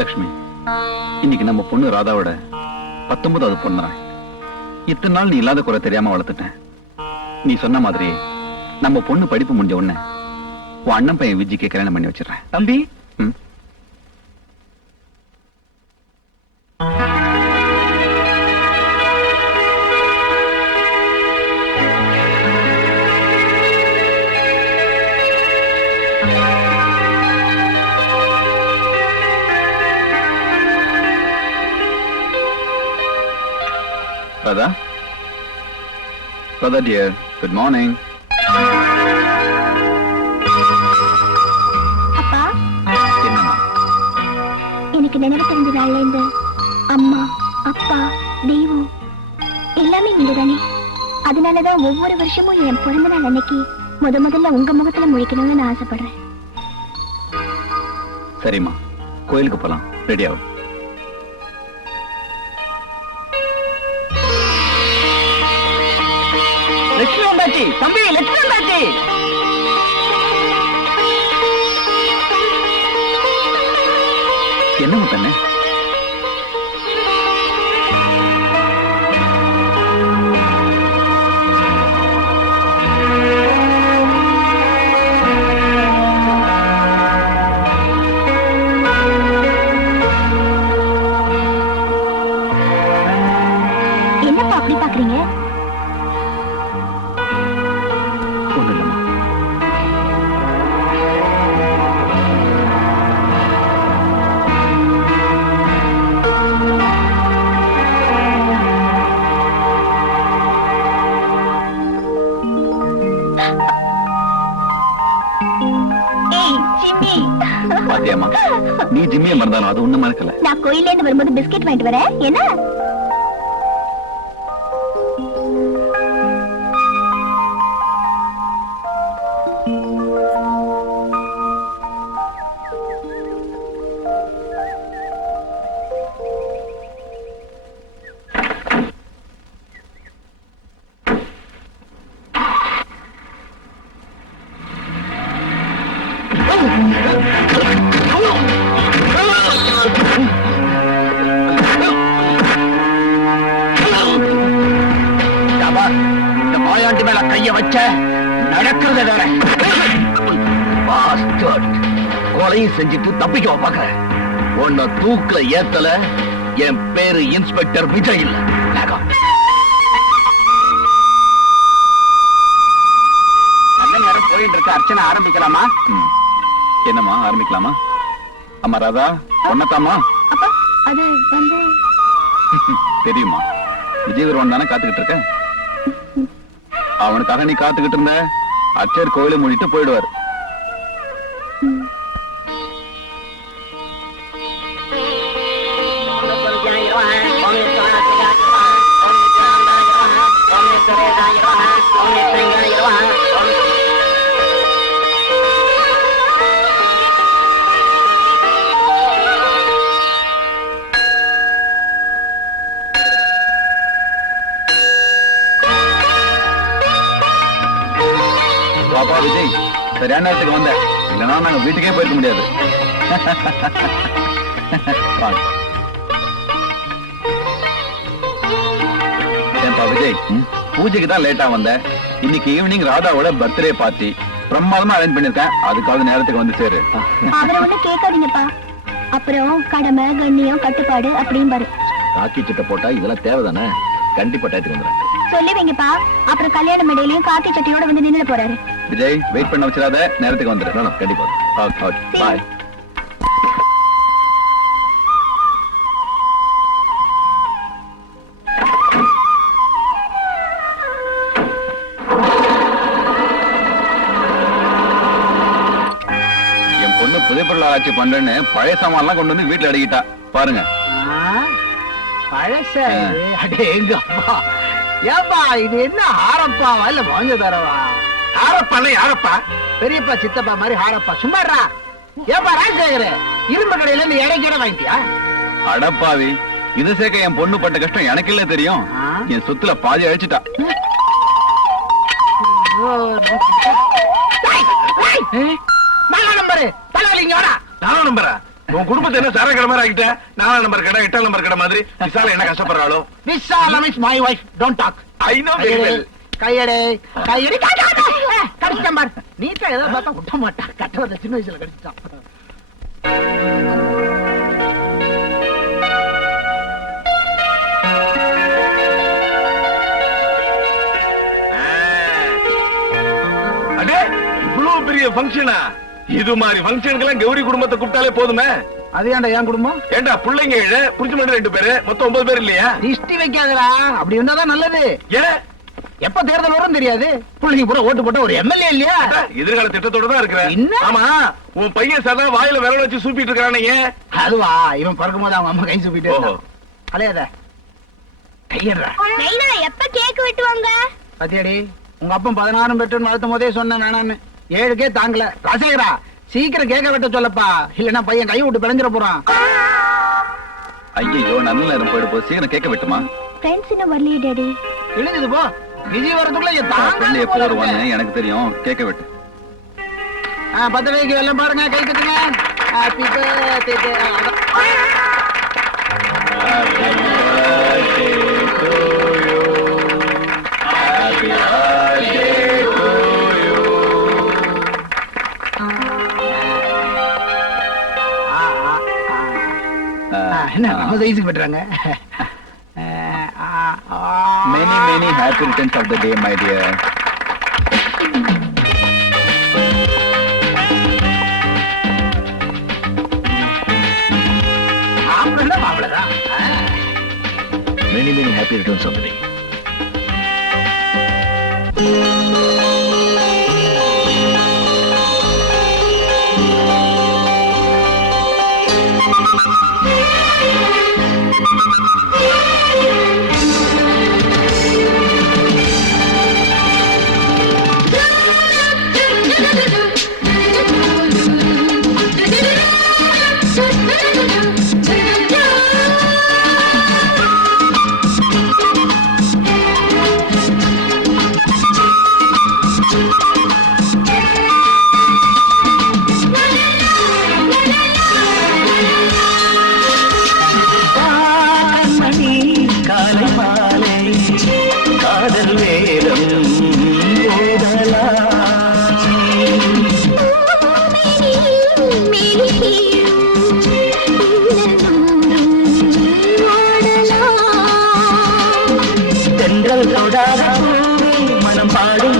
லக்ஷ்மி, இன்னைக்கு நம்ம பொண்ணு ராதாவோட 19வது பொண்ணு நாள். இத்தனை நாள் நீ இல்லாத குறை தெரியாம வளர்த்துட்டேன். நீ சொன்ன மாதிரி நம்ம பொண்ணு படிப்பு முடிஞ்ச உடனே உன் அண்ணன் பையன் விஜய்க்கு கல்யாணம் பண்ணி வச்சிடறேன். தம்பி, Radha? Radha dear, good morning. அப்பா, என்னம்மா? எனக்கு நினைவு தெரிஞ்ச நாள்ல இருந்து அம்மா, அப்பா, தெய்வம் எல்லாமே நீங்க தானே. அதனாலதான் ஒவ்வொரு வருஷமும் என் பிறந்த நாள் அன்னைக்கு முதல்ல உங்க முகத்துல முழிக்கணும்னு நான் ஆசைப்படுறேன். சரிம்மா, கோயிலுக்கு போலாம். ரெடி ஆகும். லட்சுமி வந்தாச்சு. தம்பி, லட்சுமி வந்தாச்சு. என்ன முத்தண்ணே? என்னப்பா அப்படி பாக்குறீங்க? ஒண்ணும் இல்லம்மா. பாத்தியாமா, நீ ஜிம்மிய மறந்தாலும் அது ஒண்ணும் மறக்கல. நான் கோயில இருந்து வரும்போது பிஸ்கெட் வாங்கிட்டு வரேன். என்ன? இந்த மாயாண்டி மேல கைய வச்ச நடக்கிறது வேற. கொலையும் செஞ்சுட்டு தப்பிக்க பாக்குற. உன்னை தூக்குல ஏத்தல. என் பேரு இன்ஸ்பெக்டர் விஜய் இல்ல. நல்ல நேரம் போயிட்டு இருக்க. அர்ச்சனை ஆரம்பிக்கலாமா? என்னம்மா ஆரம்பிக்கலாமா? அம்மா ராதா, பொண்ணத்தாமா? அப்பா, அது வந்து தெரியுமா, விஜய் வருவான் தானே காத்துக்கிட்டு இருக்க. அவனுக்காக நீ காத்துக்கிட்டு இருந்த. அச்சர் கோயிலை மூடிட்டு போயிடுவார். பாப்பா விஜய், சரியான நேரத்துக்கு வந்த. இல்லைன்னா நாங்க வீட்டுக்கே போயிருக்க முடியாது. ஏன்பா விஜய், பூஜைக்கு தான் லேட்டா வந்த. இன்னைக்கு ஈவினிங் ராதாவோட பர்த்டே பார்ட்டி பிரமாதமா அரேஞ்ச் பண்ணிருக்கேன். அதுக்காவது நேரத்துக்கு வந்து சேரு. அவரை ஒண்ணு கேட்காதீங்கப்பா. அப்புறம் கடமை, கண்ணியம், கட்டுப்பாடு அப்படின்னு பாரு. காக்கி சட்டை போட்டா இதெல்லாம் தேவைதானே? கண்டிப்பா டயத்துக்கு வந்துடுறேன். சொல்லி வைங்கப்பா. அப்புறம் கல்யாண மேடையிலயும் காக்கி சட்டையோட வந்து நின்று போறாரு. விஜய், வெயிட் பண்ண வச்சிடாத. நேரத்துக்கு வந்துடுறேன். கண்டிப்பா. பாய். என் பொண்ணு புதிய பொருள் ஆராய்ச்சி பண்றேன்னு பழைய சாமான்லாம் கொண்டு வந்து வீட்டுல அடக்கிட்டா பாருங்க. பழச எங்க அப்பா. ஏப்பா, இது என்ன ஹாரப்பாவா இல்ல மோஞ்ச தரவா? ஹாரப்பால யாரப்பா? பெரியப்பா சித்தப்பா மாதிரி ஹாரப்பா. சும்மாடா. ஏப்பா ராஜசேகர, இரும்பு கடையில இருந்து இடைக்கிட வாங்கிட்டியா? அடப்பாவி, இது சேர்க்க என் பொண்ணு பட்ட கஷ்டம் எனக்கு இல்ல தெரியும். என் சொத்துல பாதி அழிச்சிட்டா. நாலாம் நம்பரு தலைவலி இங்க வரா. 4 நம்பரா? உன் குடும்பத்தை என்ன சார கடை மாதிரி ஆகிட்ட? 4 நம்பர் கடை 8 நம்பர் கடை மாதிரி விசால என்ன கஷ்டப்படுறாளோ? Visalam is my wife, don't talk. I know very well. கையடே கையடி கடிச்சிட்டான் பாரு. நீட்டா ஏதோ பார்த்தா விட்ட மாட்டா. கட்டவத சின்ன வயசுல கடிச்சிட்டான். அடே இவ்வளவு பெரிய ஃபங்க்ஷனா? இது மாதிரி ஃபங்க்ஷனுக்கெல்லாம் கௌரி குடும்பத்தை கூப்பிட்டாலே போதுமே. அது ஏன்டா என் குடும்பம்? ஏண்டா பிள்ளைங்க 7, புரிஞ்சு மட்டும் 2 பேரு, மொத்தம் 9 பேர் இல்லையா? திஷ்டி வைக்காதடா. அப்படி இருந்தாதான் நல்லது. ஏன் எப்ப தேர்தல் வரும் தெரியாது. பிள்ளைங்க பூரா ஓட்டு போட்ட ஒரு எம்எல்ஏ இல்லையா? எதிர்கால திட்டத்தோட தான் இருக்கிறேன். என்ன? ஆமா, உன் பையன் சதா வாயில விரல வச்சு சூப்பிட்டு இருக்கானே ஏன்? அதுவா, இவன் பிறக்கும் போது அவங்க அம்மா கை சூப்பிட்டு ஓஹோ. அலையாத கையடுறா. நைனா எப்ப கேக் வெட்டுவாங்க? பத்தியாடி, உங்க அப்பன் 16 பெற்றுன்னு வளர்த்தும் போதே சொன்னேன் வேணான்னு. 7க்கே தாங்கல. ராசேகரா சீக்கிரம் கேட்க வெட்ட சொல்லப்பா, இல்லன்னா பையன் கை விட்டு பிழைஞ்சிட போறான். ஐயோ நல்ல நேரம் போயிடு போ, சீக்கிரம் கேட்க விட்டுமா. ஃப்ரெண்ட்ஸ் இன்னும் வரலையே டாடி. இழுங்குது போ. விஜய் வரதுக்குள்ள ஃப்ரெண்ட் எப்போ வருவான்னு எனக்கு தெரியும், கேட்க விட்டு. 10 வயசுக்கு எல்லாம் பாருங்க, கை கட்டுங்க. Happy birthday. என்ன நம்ம சைஸுக்கு பெற்றாங்க. Many happy returns of the day, my dear. மாப்பிளதான். Many happy returns of the day. மனம் பாடும்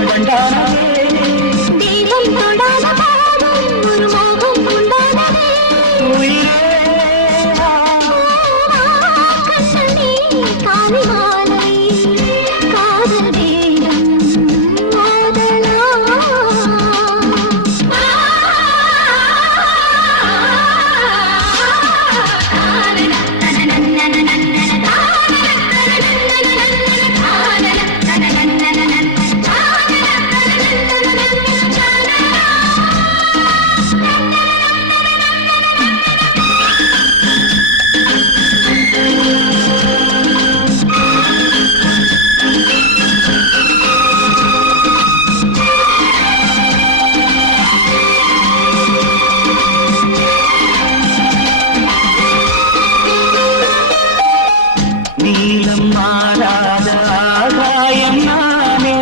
நீலம் மாறாத ஆகாயம் நானே,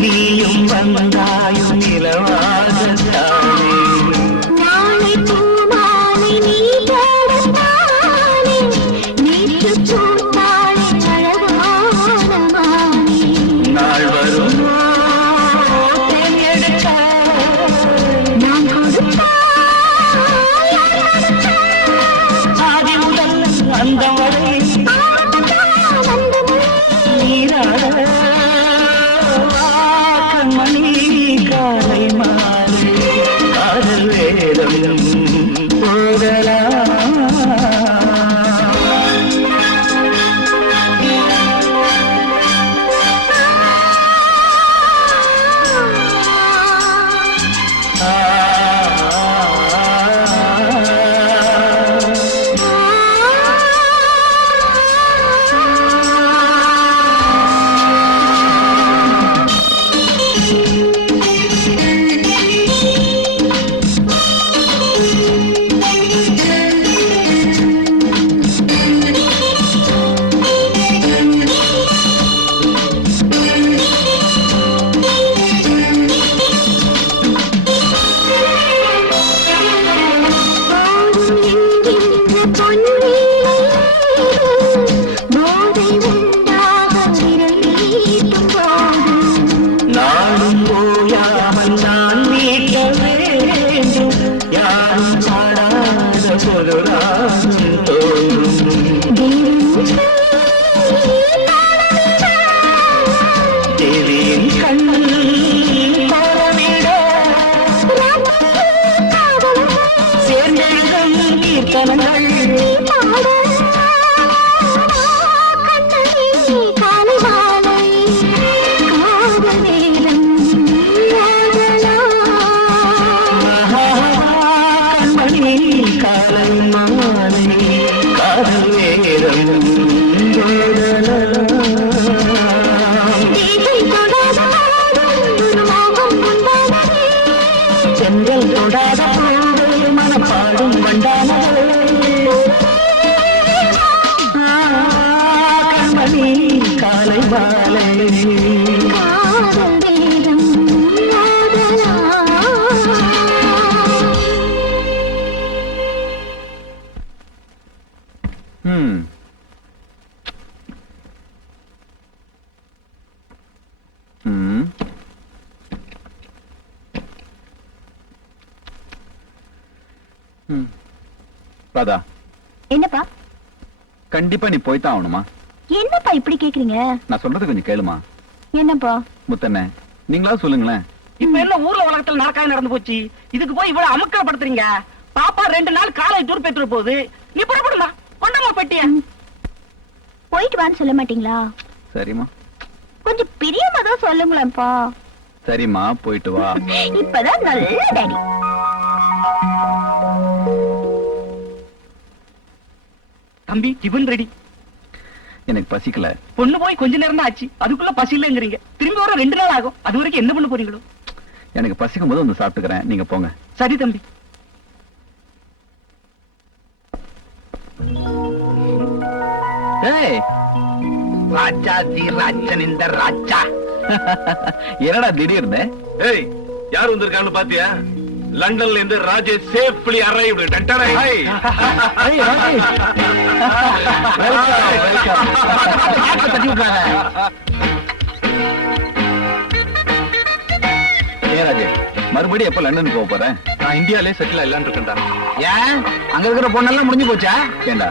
நீயும் வந்தாயும் நிலவாகத்தானே. நாளை பூமாலை நீ போடத்தானே, நேற்று பூத்தாளை அழகான மானே. நாள் வரும் தேன் எடுக்க நான் கொடுத்தால் ஆதி முதல் அந்த வரை நீராட கண்மணி காலை மாலை. தென்றல் தொடாத பூவே மனப்பாடும் வண்டானதே கண்மணி காலை மாலை காதல் வேதம் ஓதலா. ம். ம். ம். ராதா, என்னப்பா கண்டிப்பா நீ போய்தான் ஆகணுமா? என்னப்பா இப்படி கேக்குறீங்க? நான் சொல்றது கொஞ்சம் கேளுமா. என்னப்பா? முத்தண்ணே, நீங்களா சொல்லுங்களேன். இப்ப என்ன ஊர்ல உலகத்துல நடக்காது நடந்து போச்சு. இதுக்கு போய் இவ்வளவு அமுக்கப்படுத்துறீங்க. பாப்பா 2 நாள் காலேஜ் டூர் போயிட்டு போகுது. நீ புறப்படுமா? கொண்டமா பெட்டிய. போயிட்டு வான்னு சொல்ல மாட்டீங்களா? சரிம்மா. கொஞ்சம் பிரியமா தான் சொல்லுங்களேன்ப்பா. சரிம்மா, போயிட்டு வா. இப்பதான் நல்ல டாடி. தம்பி டிபன் ரெடி. எனக்கு பசிக்கல. பொண்ணு போய் கொஞ்ச நேரம் தான் ஆச்சு. அதுக்குள்ள பசி இல்லைங்கிறீங்க. திரும்பி வர 2 நாள் ஆகும். அது வரைக்கும் என்ன பண்ண போறீங்களோ? எனக்கு பசிக்கும் போது வந்து சாப்பிட்டுக்கிறேன், நீங்க போங்க. சரி தம்பி. ஏய், ராஜா தி ராஜன் இந்த ராஜா. என்னடா திடீர்னு? ஏய், யார் வந்திருக்கான்னு பாத்தியா? லண்டன்ல இருந்து ராஜேஷ் சேஃப்லி அரைவ்டு. டட்டரை ஹை. ஏய், ராஜேஷ். Welcome, welcome. தட்டி விட்டுறாங்க. ஏன் ராஜேஷ், மறுபடியும் எப்ப லண்டன் போக போறேன்? நான் இந்தியாலே செட்டில் ஆயிடலான்னு இருக்கேன்டா. ஏன் அங்க இருக்கிற பொண்ணெல்லாம் முடிஞ்சு போச்சா? ஏண்டா,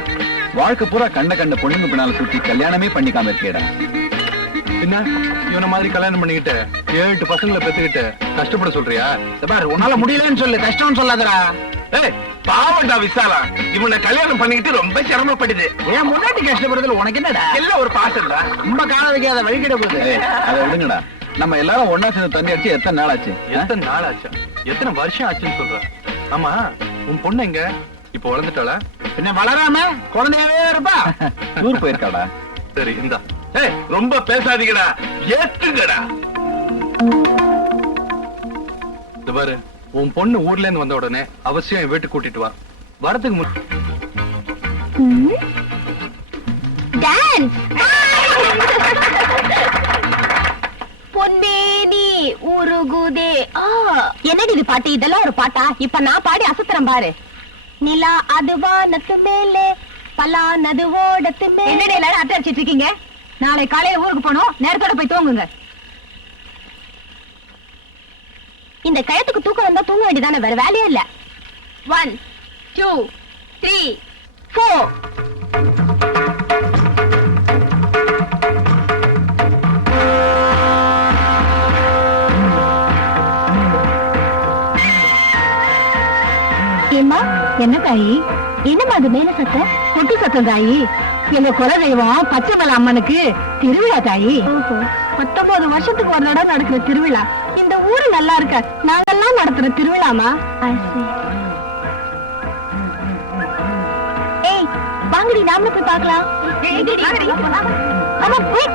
வாழ்க்கை பூரா கண்ட பொண்ணுங்க பின்னால சுத்தி கல்யாணமே பண்ணிக்காம இருக்கேடா. என்ன இவன மாதிரி கல்யாணம் பண்ணிக்கிட்டு 7 பசங்களை பெத்துக்கிட்டு கஷ்டப்பட சொல்றியா? பாரு, உன்னால முடியலன்னு சொல்லு, கஷ்டம்னு சொல்லாதடா. ஏய், பாவண்டா விசாலா. இவனை கல்யாணம் பண்ணிக்கிட்டு ரொம்ப சிரமப்படுது. ஏன் முன்னாடி கஷ்டப்படுறதுல உனக்கு என்னடா? எல்லாம் ஒரு பாசம் தான். ரொம்ப கால வைக்காத வழிகிட போகுது. ஏய், அதை விடுங்கடா. நம்ம எல்லாரும் ஒன்னா சேர்ந்து தண்ணி அடிச்சு எத்தனை நாள் ஆச்சு? எத்தனை நாள் ஆச்சா? எத்தனை வருஷம் ஆச்சுன்னு சொல்ற? ஆமா, உன் பொண்ணு எங்க? இப்ப வளர்ந்துட்டாளா? பின்ன வளராம குழந்தையாவே இருப்பா. டூர் போயிருக்காடா. சரி, இந்தா. ஏய், ரொம்ப பேசாதீங்கடா, ஏத்துங்கடா. இது பாரு, உன் பொண்ணு ஊர்ல இருந்து வந்த உடனே அவசியம் என் வீட்டுக்கு கூட்டிட்டு வா. வரதுக்கு டான்ஸ். பொன்மேனி உருகுதே. என்னடி இது பாட்டு? இதெல்லாம் ஒரு பாட்டா? இப்ப நான் பாடி அசத்துறேன் பாரு. நிலா அதுவா நத்து மேலே பலா நது ஓடத்து மேலே. என்னடி எல்லாரும் அட்டை அடிச்சிட்டு இருக்கீங்க? நாளை காலையில ஊருக்கு போனோம், நேரத்தோட போய் தூங்குங்க. இந்த கயத்துக்கு தூக்கம் வந்தா தூங்க வேண்டியதானே, வேற வேலையே இல்ல. 1 2 3 4. ஏம்மா, என்ன தாயி? என்னம்மா அது மேல சத்தம்? கொட்டு சத்தம் தாயி. எங்க குலதெய்வம் பச்சைமலை அம்மனுக்கு திருவிழா தாயி. 19 வருஷத்துக்கு ஒரு தடவை நடக்கிற திருவிழா. இந்த ஊரு நல்லா இருக்க நாங்கெல்லாம் நடத்துற திருவிழாமா? ஏய், வாங்கடி நாமளும் போய் பார்க்கலாம். ஆமா, quick.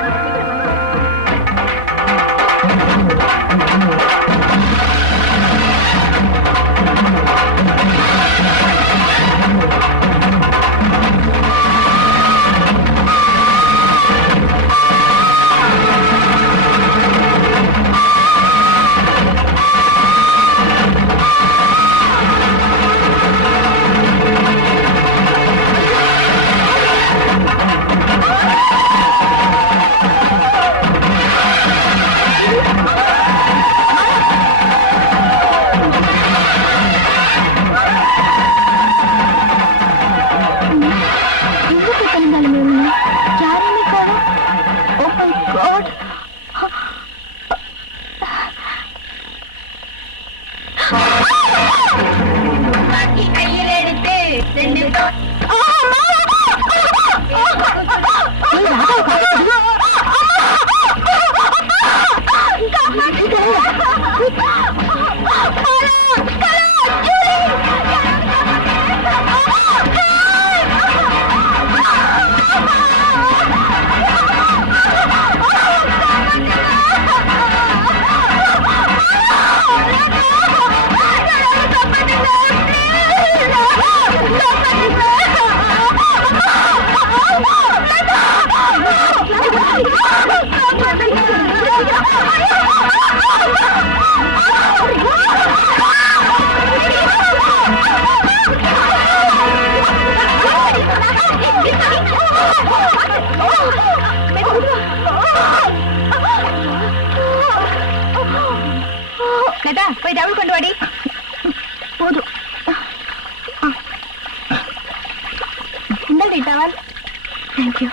தேங்க்யூ.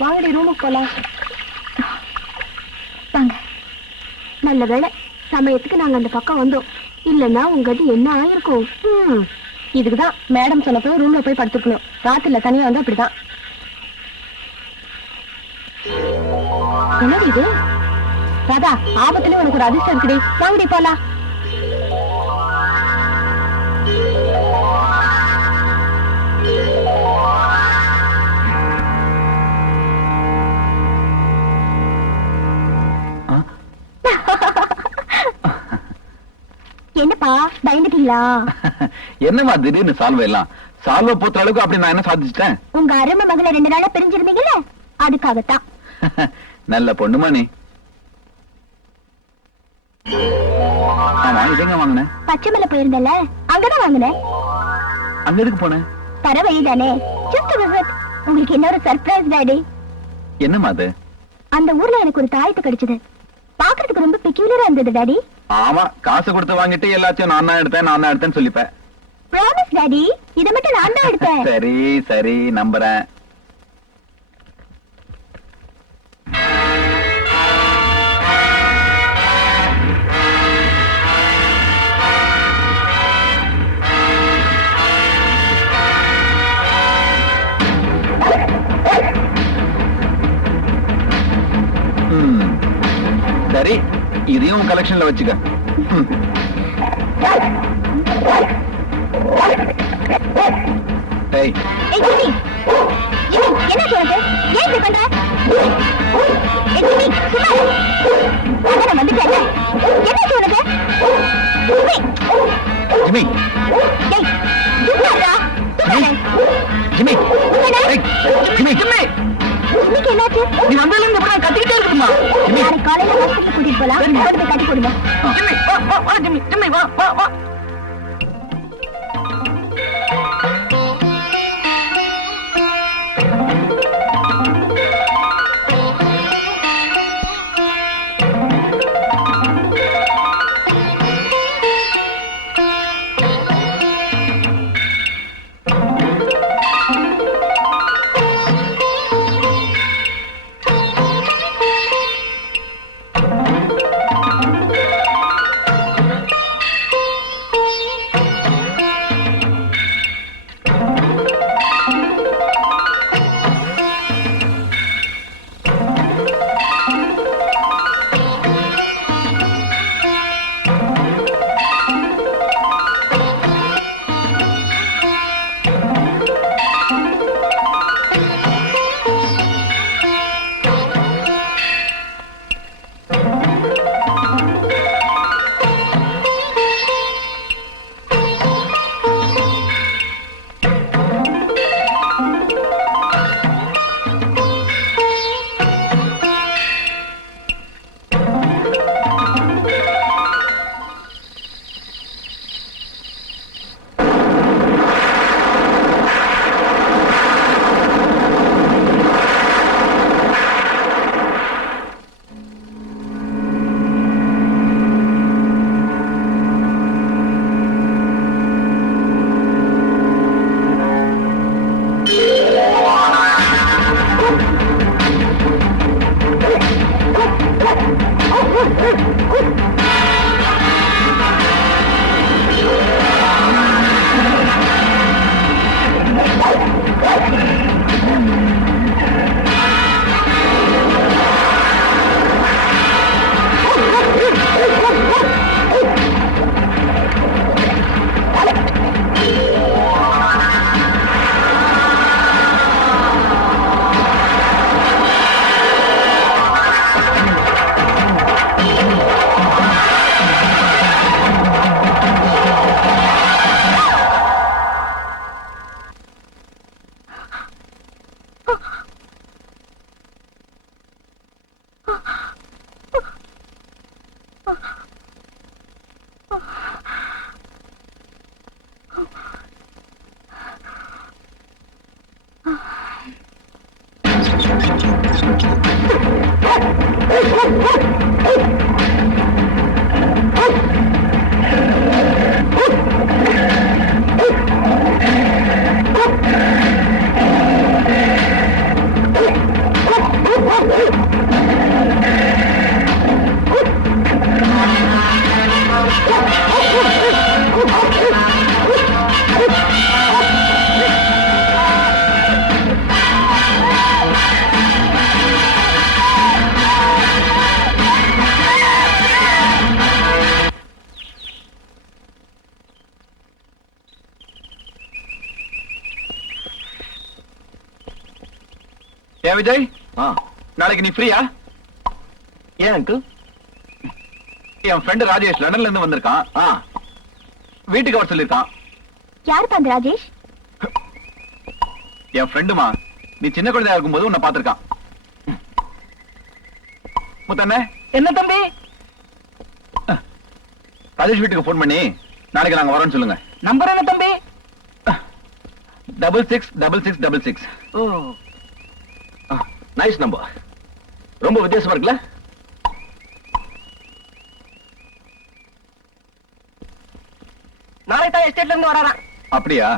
வாங்கடி ரூமுக்கு போலாம். வாங்க. நல்ல வேளை சமயத்துக்கு நாங்க அந்த பக்கம் வந்தோம். இல்லன்னா உங்கது என்ன ஆயிருக்கும். இதுக்குதான் மேடம் சொன்னப்போ ரூம்ல போய் படுத்துக்கணும். ராத்திரில தனியா வந்து அப்படிதான். என்னடி இது? ராதா, ஆபத்துல உனக்கு ஒரு அதிர்ஷ்டம் இருக்குடி. வாங்கடி போலாம். என்னப்பா பயந்துட்டீங்களா? என்னமா திடீர்னு சால்வை எல்லாம்? சால்வை போத்த அளவுக்கு அப்படி நான் என்ன சாதிச்சிட்டேன்? உங்க அருமை மகளை 2 நாளா பிரிஞ்சிருந்தீங்கல்ல, அதுக்காகத்தான். நல்ல பொண்ணுமா நீ. ஆமா, இதெங்க வாங்கின? பச்சைமலை போயிருந்தல, அங்கதான் வாங்கினேன். அங்க எதுக்கு போன? தர வழிதானே. Just visit. உங்களுக்கு என்ன ஒரு சர்ப்ரைஸ் டாடி. என்னமா அது? அந்த ஊர்ல எனக்கு ஒரு தாயத்து கிடைச்சது. பாக்குறதுக்கு ரொம்ப பெக்யூலரா இருந்தது டாடி. ஆமா, காசு கொடுத்து வாங்கிட்டு எல்லாத்தையும் நான் தான் எடுத்தேன்னு சொல்லிப்பேன். ப்ராமிஸ் டாடி, இத மட்டும் நான் தான் எடுத்தேன். சரி சரி, நம்புறேன். சரி, இதையும் கலெக்ஷன்ல வச்சுக்க. ஏய் ஜிமி, ஜிமி என்ன சொல்றது? ஏன் இப்படி பண்ற? ஏய் ஜிமி, சும்மா இரு. நான் வந்துட்டேன். என்ன சொல்றது? ஜிமி, ஜிமி, ஏய் சும்மா இருடா. சும்மா இரு. ஜிமி, ஏய், ஜிமி, ஜிமி, ஜிமிக்கு என்னாச்சு? நீ வந்ததுல இருந்து இப்படி கத்திக்கிட்டே இருக்குமா? நாளைக்கு காலையில ஹாஸ்பிட்டல் கூட்டிட்டு போலாம். கொண்டு போய் கட்டி போடுங்க. ஜிம்மி வா வா வா ஜிம்மி ஜிம்மி வா வா வா. ஏன் விஜய் நாளைக்கு நீ ஃப்ரீயா? ஏன் அங்கிள்? என் ஃப்ரெண்டு ராஜேஷ் லண்டன்ல இருந்து வந்திருக்கான். வீட்டுக்கு வர சொல்லிருக்கான். யாருப்பா அந்த ராஜேஷ்? என் ஃப்ரெண்டுமா, நீ சின்ன குழந்தையா இருக்கும்போது உன்னை பாத்திருக்கான். முத்தண்ணே, என்ன தம்பி? ராஜேஷ் வீட்டுக்கு போன் பண்ணி நாளைக்கு நாங்க வரோம்னு சொல்லுங்க. நம்பர் என்ன தம்பி? 666666. Nice number. ரொம்ப வித்தியாசமா இருக்குல்ல? நாளைக்கு தான் எஸ்டேட்ல இருந்து வராராம். அப்படியா?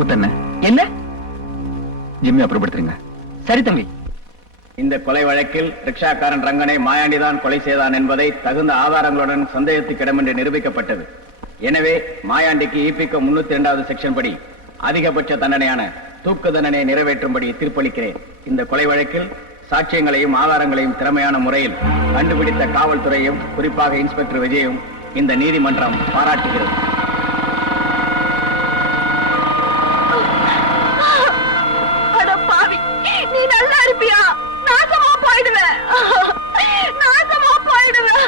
முத்தண்ணே, என்ன? ஜிம்மி அப்புறப்படுத்துறீங்க. சரி தம்பி. இந்த கொலை வழக்கில் ரிக்ஷாக்காரன் ரங்கனை மாயாண்டிதான் கொலை செய்தான் என்பதை தகுந்த ஆதாரங்களுடன் சந்தேகத்துக்கிடமின்றி நிரூபிக்கப்பட்டது. எனவே மாயாண்டிக்கு ஈபிகோ 302வது செக்ஷன் படி அதிகபட்ச தண்டனையான தூக்கு தண்டனை நிறைவேற்றும்படி தீர்ப்பளிக்கிறேன். இந்த கொலை வழக்கில் சாட்சியங்களையும் ஆதாரங்களையும் திறமையான முறையில் கண்டுபிடித்த காவல்துறையும் குறிப்பாக இன்ஸ்பெக்டர் விஜயும் இந்த நீதிமன்றம் பாராட்டுகிறது. நீ நல்லா இருப்பியா? நாசமா போயிடுவேன், நாசமா போயிடுவேன்.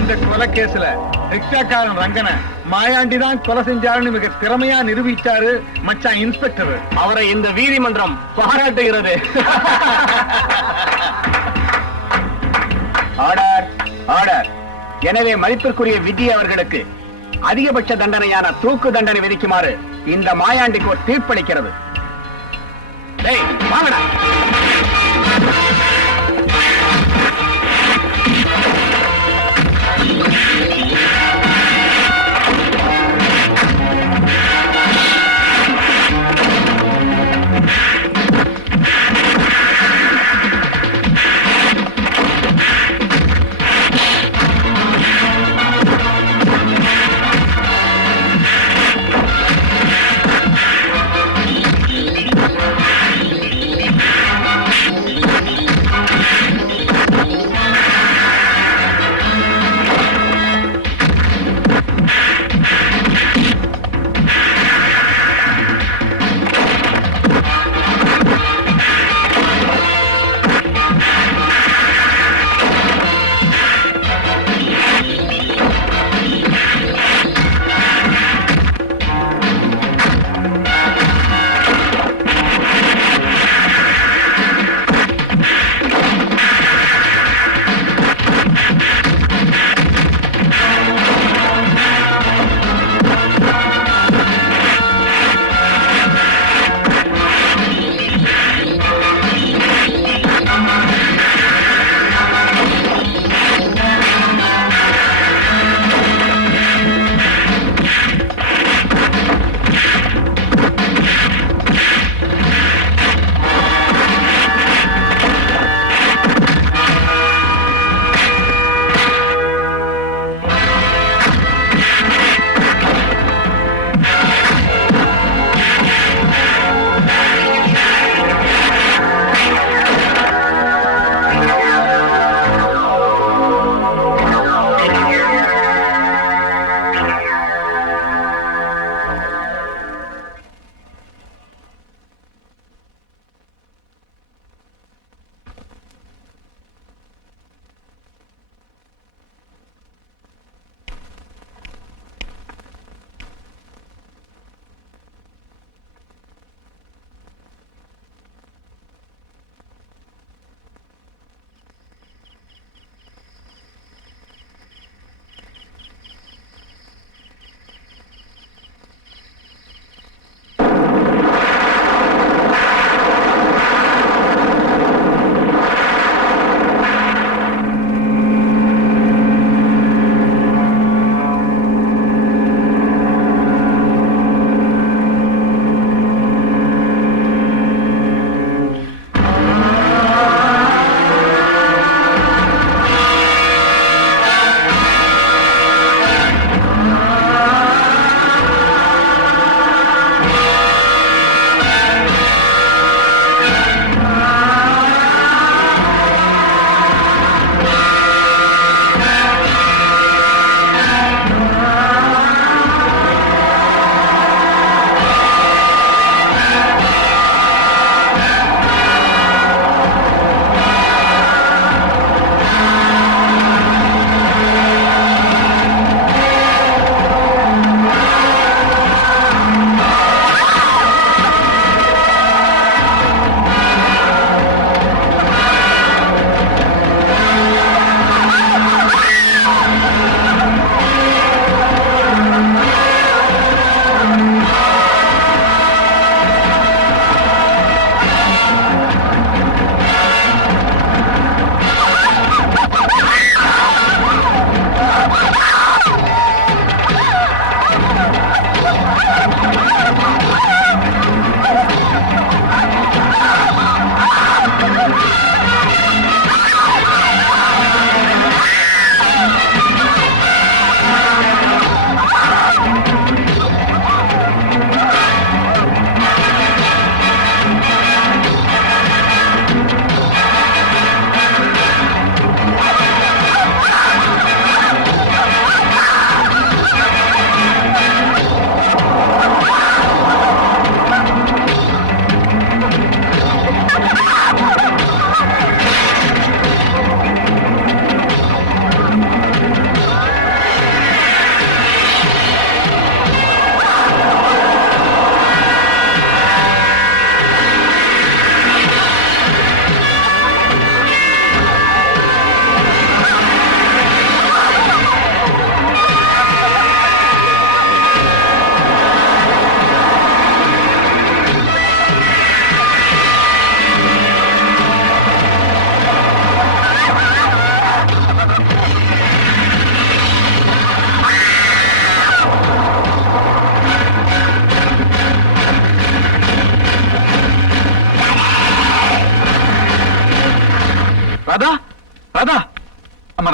இந்த கொலை கேஸ்ல ரிக்ஷாக்காரன் ரங்கனை மாயாண்டி தான் கொலை செஞ்சாருன்னு மிக திறமையா நிரூபிச்சாரு மச்சான் இன்ஸ்பெக்டர். அவரை இந்த நீதிமன்றம் பாராட்டுகிறது. Order, order. எனவே மதிப்பிற்குரிய விதி அவர்களுக்கு அதிகபட்ச தண்டனையான தூக்கு தண்டனை விதிக்குமாறு இந்த மாயாண்டிக்கு ஒரு தீர்ப்பளிக்கிறது. டேய், வாங்கடா.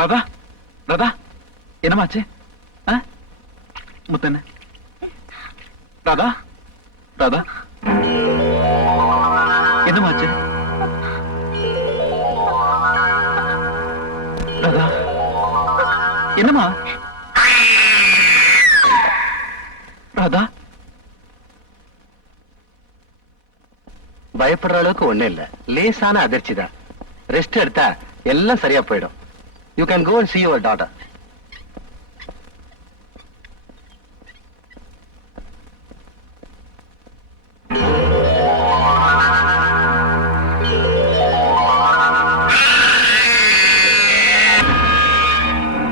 ராதா ராதா என்னமாச்சு? முத்தண்ண ராதா ராதா என்னமாச்சு? ராதா என்னமா? ராதா பயப்படுற அளவுக்கு ஒண்ணு இல்ல, லேசான அதிர்ச்சி தான். ரெஸ்ட் எடுத்தா எல்லாம் சரியா போயிடும். You can go and see your daughter.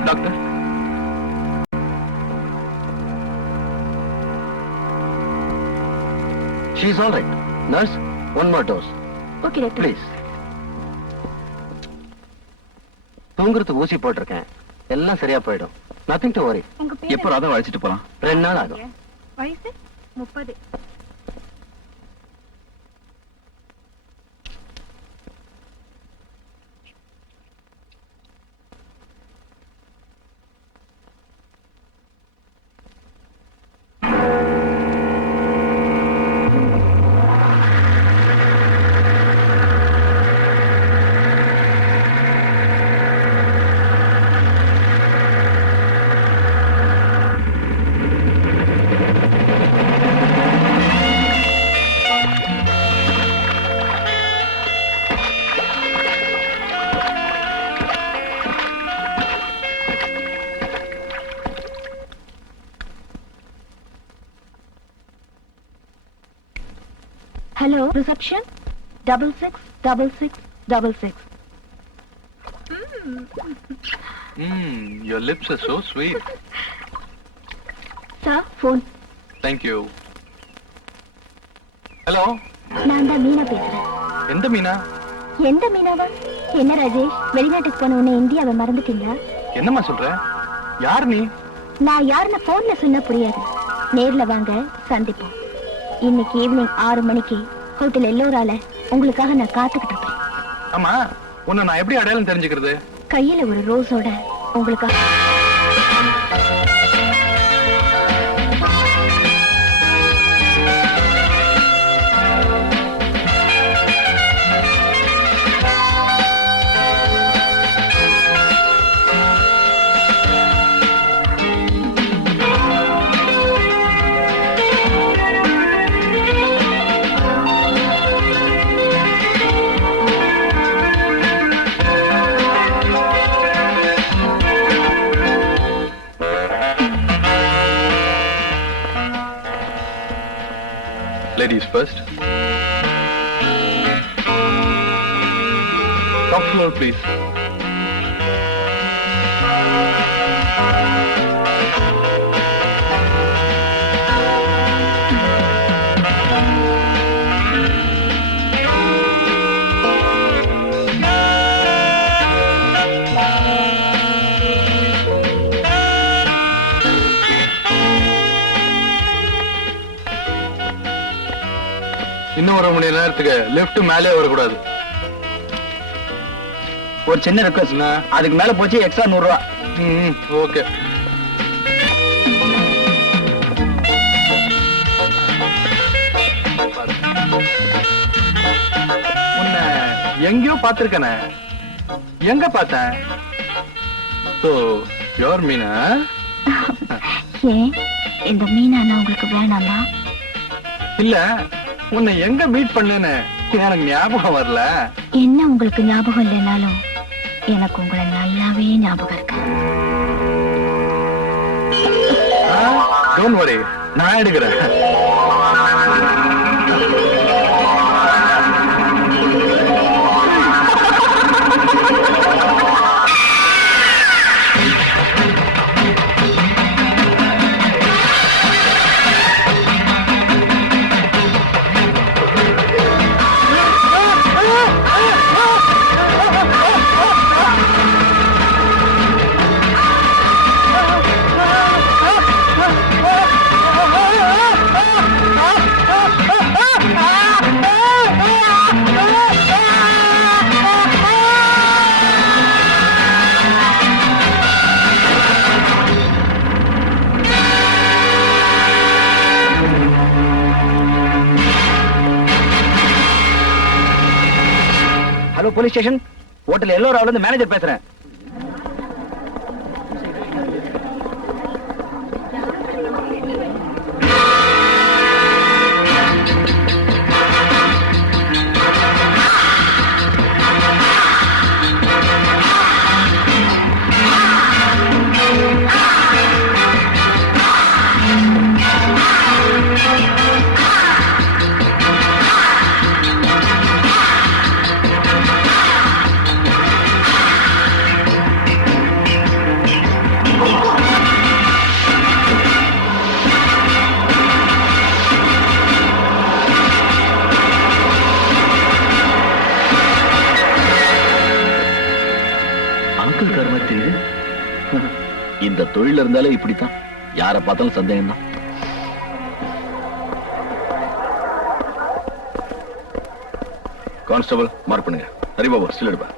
Doctor She is all right. Nurse, one more dose. Okay doctor. Please. தூங்குறதுக்கு ஊசி போட்டிருக்கேன், எல்லாம் சரியா போயிடும். Nothing to worry. உங்க பேர் எப்போ ராதாவை அழைச்சிட்டு போலாம்? 2 நாள் ஆகும். வயசு 30. Hello, reception. 666666. Your lips are so sweet. Sir, phone. Thank you. Hello. நான் தான் மீனா பேசுறேன். எந்த மீனா? எந்த மீனாவா? என்ன ராஜேஷ், வெளிநாட்டுக்கு போன உடனே இந்தியாவை மறந்துட்டீங்களா? என்னம்மா சொல்ற? யார் நீ? நான் யாருன்னு போன்ல சொன்னா புரியாது. நேர்ல வாங்க, சந்திப்போம். இன்னைக்கு ஈவினிங் 6 மணிக்கு ஹோட்டல் எல்லோரால உங்களுக்காக நான் காத்துக்கிட்டு இருப்பேன். ஆமா, உன்னை நான் எப்படி அடையாளம் தெரிஞ்சுக்கிறது? கையில ஒரு ரோஸோட உங்களுக்காக. Ladies first. Top floor, please. இன்னும் 1 மணி நேரத்துக்கு லெஃப்ட் மேலே வரக்கூடாது. ஒரு சின்ன ரெக்வஸ்ட், அதுக்கு மேல போச்சு எக்ஸ்ட்ரா 100 ரூபா. ஓகே. உன்னை எங்கேயோ பார்த்திருக்கனே, எங்க பார்த்தேன்? So, you're Meena? ஏன் இந்த மீனா உங்களுக்கு வேணாமா? இல்ல, உன்னை எங்க மீட் பண்ணேன்னு எனக்கு ஞாபகம் வரல. என்ன உங்களுக்கு ஞாபகம் இல்லைனாலும் எனக்கு உங்களை நல்லாவே ஞாபகம் இருக்கு. டோன்ட் வரி, நான் எடுக்கிறேன். Police station. ஹோட்டல் எல்லோராவில இருந்து மேனேஜர் பேசுறேன். அங்கிள் கார் மாதிரி தெரியுது. இந்த தொழில இருந்தாலே இப்படித்தான், யார பார்த்தாலும் சந்தேகம் தான். கான்ஸ்டபிள் மார்க் பண்ணுங்க. ஹரிபாபு ஸ்டில் எடுப்பா.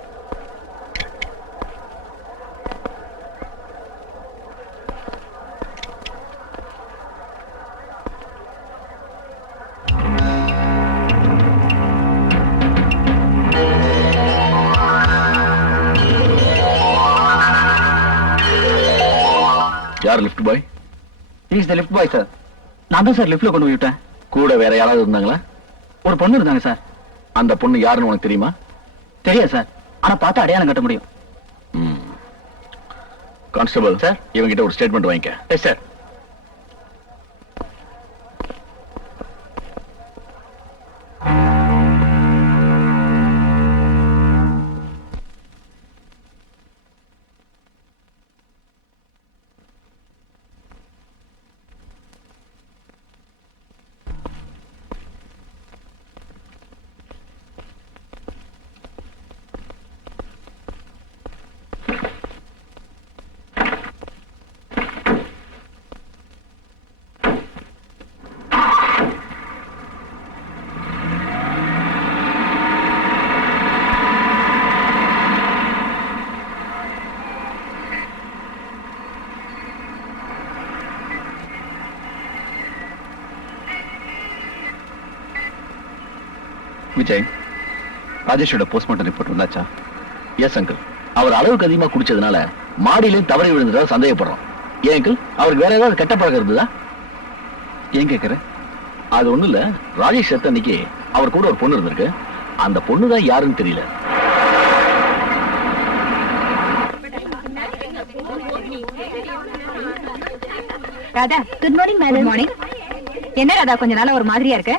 யார் lift bye? Is the lift bye sir. நான் தான் சார் லிஃப்ட்ல கொண்டு போய் விட்டேன். கூட வேற யாராவது இருந்தாங்களா? ஒரு பொண்ணு இருந்தாங்க சார். அந்த பொண்ணு யாருன்னு உனக்கு தெரியுமா? தெரியாது சார், ஆனா பார்த்து அடையாளம் கட்ட முடியும். கான்ஸ்டபிள் சார், இவங்கிட்ட ஒரு ஸ்டேட்மெண்ட் வாங்கிக்க. Yes sir. விஜய், ராஜேஷோட போஸ்ட்மார்ட்டம் ரிப்போர்ட் வந்தாச்சா? Yes uncle. அவர் அளவுக்கு அதிகமா குடிச்சதுனால மாடியிலே தவறி விழுந்ததா சந்தேகப்படுறோம். ஏன் அங்கிள், அவருக்கு வேற ஏதாவது கெட்ட பழக்கம் இருந்ததா? ஏன் கேட்கிற? அது ஒண்ணு இல்ல, ராஜேஷ் செத்த அன்னைக்கு அவர் கூட ஒரு பொண்ணு இருந்திருக்கு. அந்த பொண்ணு தான் யாருன்னு தெரியல. Radha, good morning madam. Morning. என்ன ராதா கொஞ்ச நாளா ஒரு மாதிரியா இருக்க?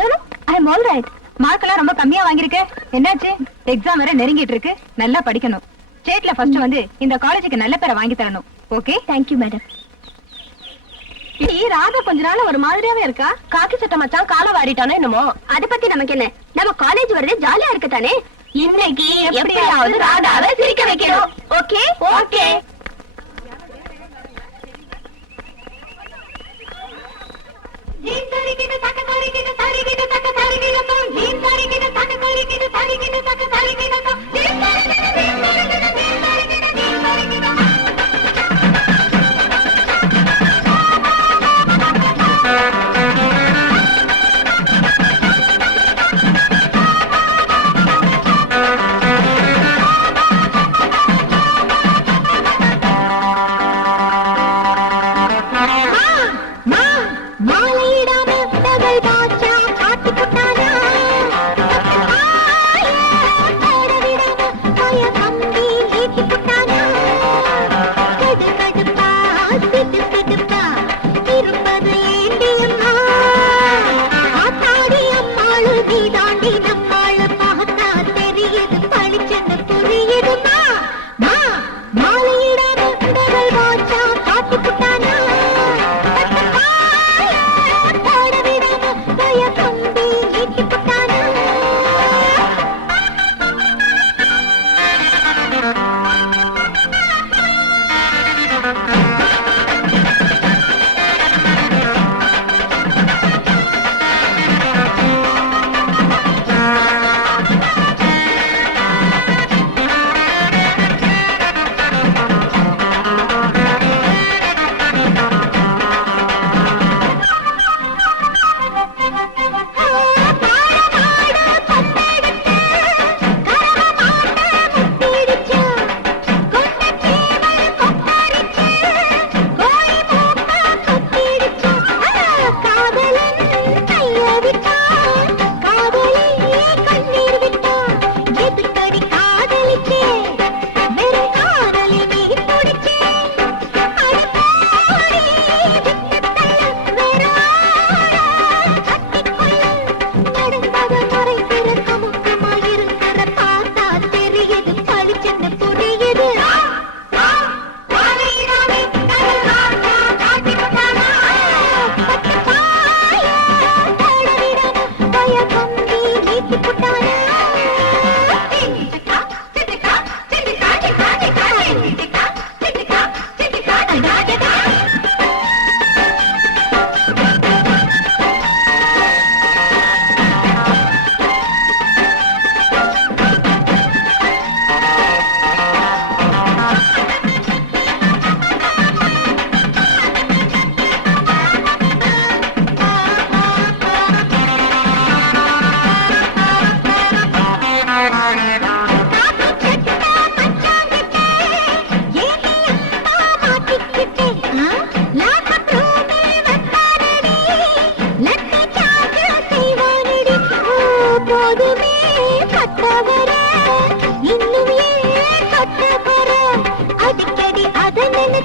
நோ நோ, ஐ அம் ஆல் ரைட். மார்க் எல்லாம் ரொம்ப கம்மியா வாங்கிருக்க. என்னாச்சு? எக்ஸாம் வேற நெருங்கிட்டு இருக்கு. நல்லா படிக்கணும். ஸ்டேட்ல ஃபர்ஸ்ட் வந்து இந்த காலேஜுக்கு நல்ல பேரை வாங்கி தரணும். Okay? Thank you madam. Radha கொஞ்ச நாள் ஒரு மாதிரியாவே இருக்கா. காக்கி சட்டை மச்சான் காலை வாரிட்டானோ என்னமோ. அத பத்தி நமக்கு என்ன? நம்ம காலேஜ் வரதே ஜாலியா இருக்கு தானே. இன்னைக்கு எப்படியாவது ராதாவை சிரிக்க வைக்கணும். Okay okay.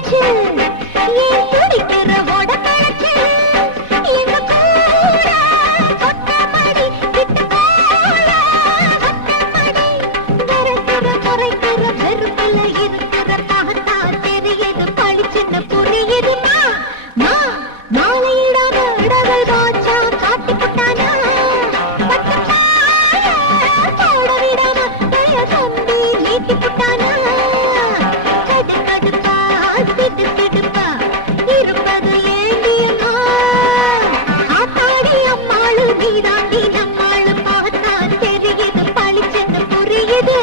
கழிச்சு ஏன் துடிக்கிற ஓட கழிச்சு எங்க கூட கொட்டமடி விட்டு போட கொட்டமடி வெறுக்கிற முறைக்கிற வெறுப்புல இருக்கிற பார்த்தா தெரியுது பழிச்சுன்னு புரியுதுமா மாலையிடாத இடங்கள் வாச்சா காட்டி புட்டானா பட்டு போட விடாம தய தம்பி நீட்டி புட்டானா கடு கடுப்பா திடு திடுப்பா இருப்பது ஏண்டியமா ஆத்தாடி அம்மாளு நீதாண்டி நம்மாளு பார்த்தா தெரியுது பழிச்சுன்னு புரியுது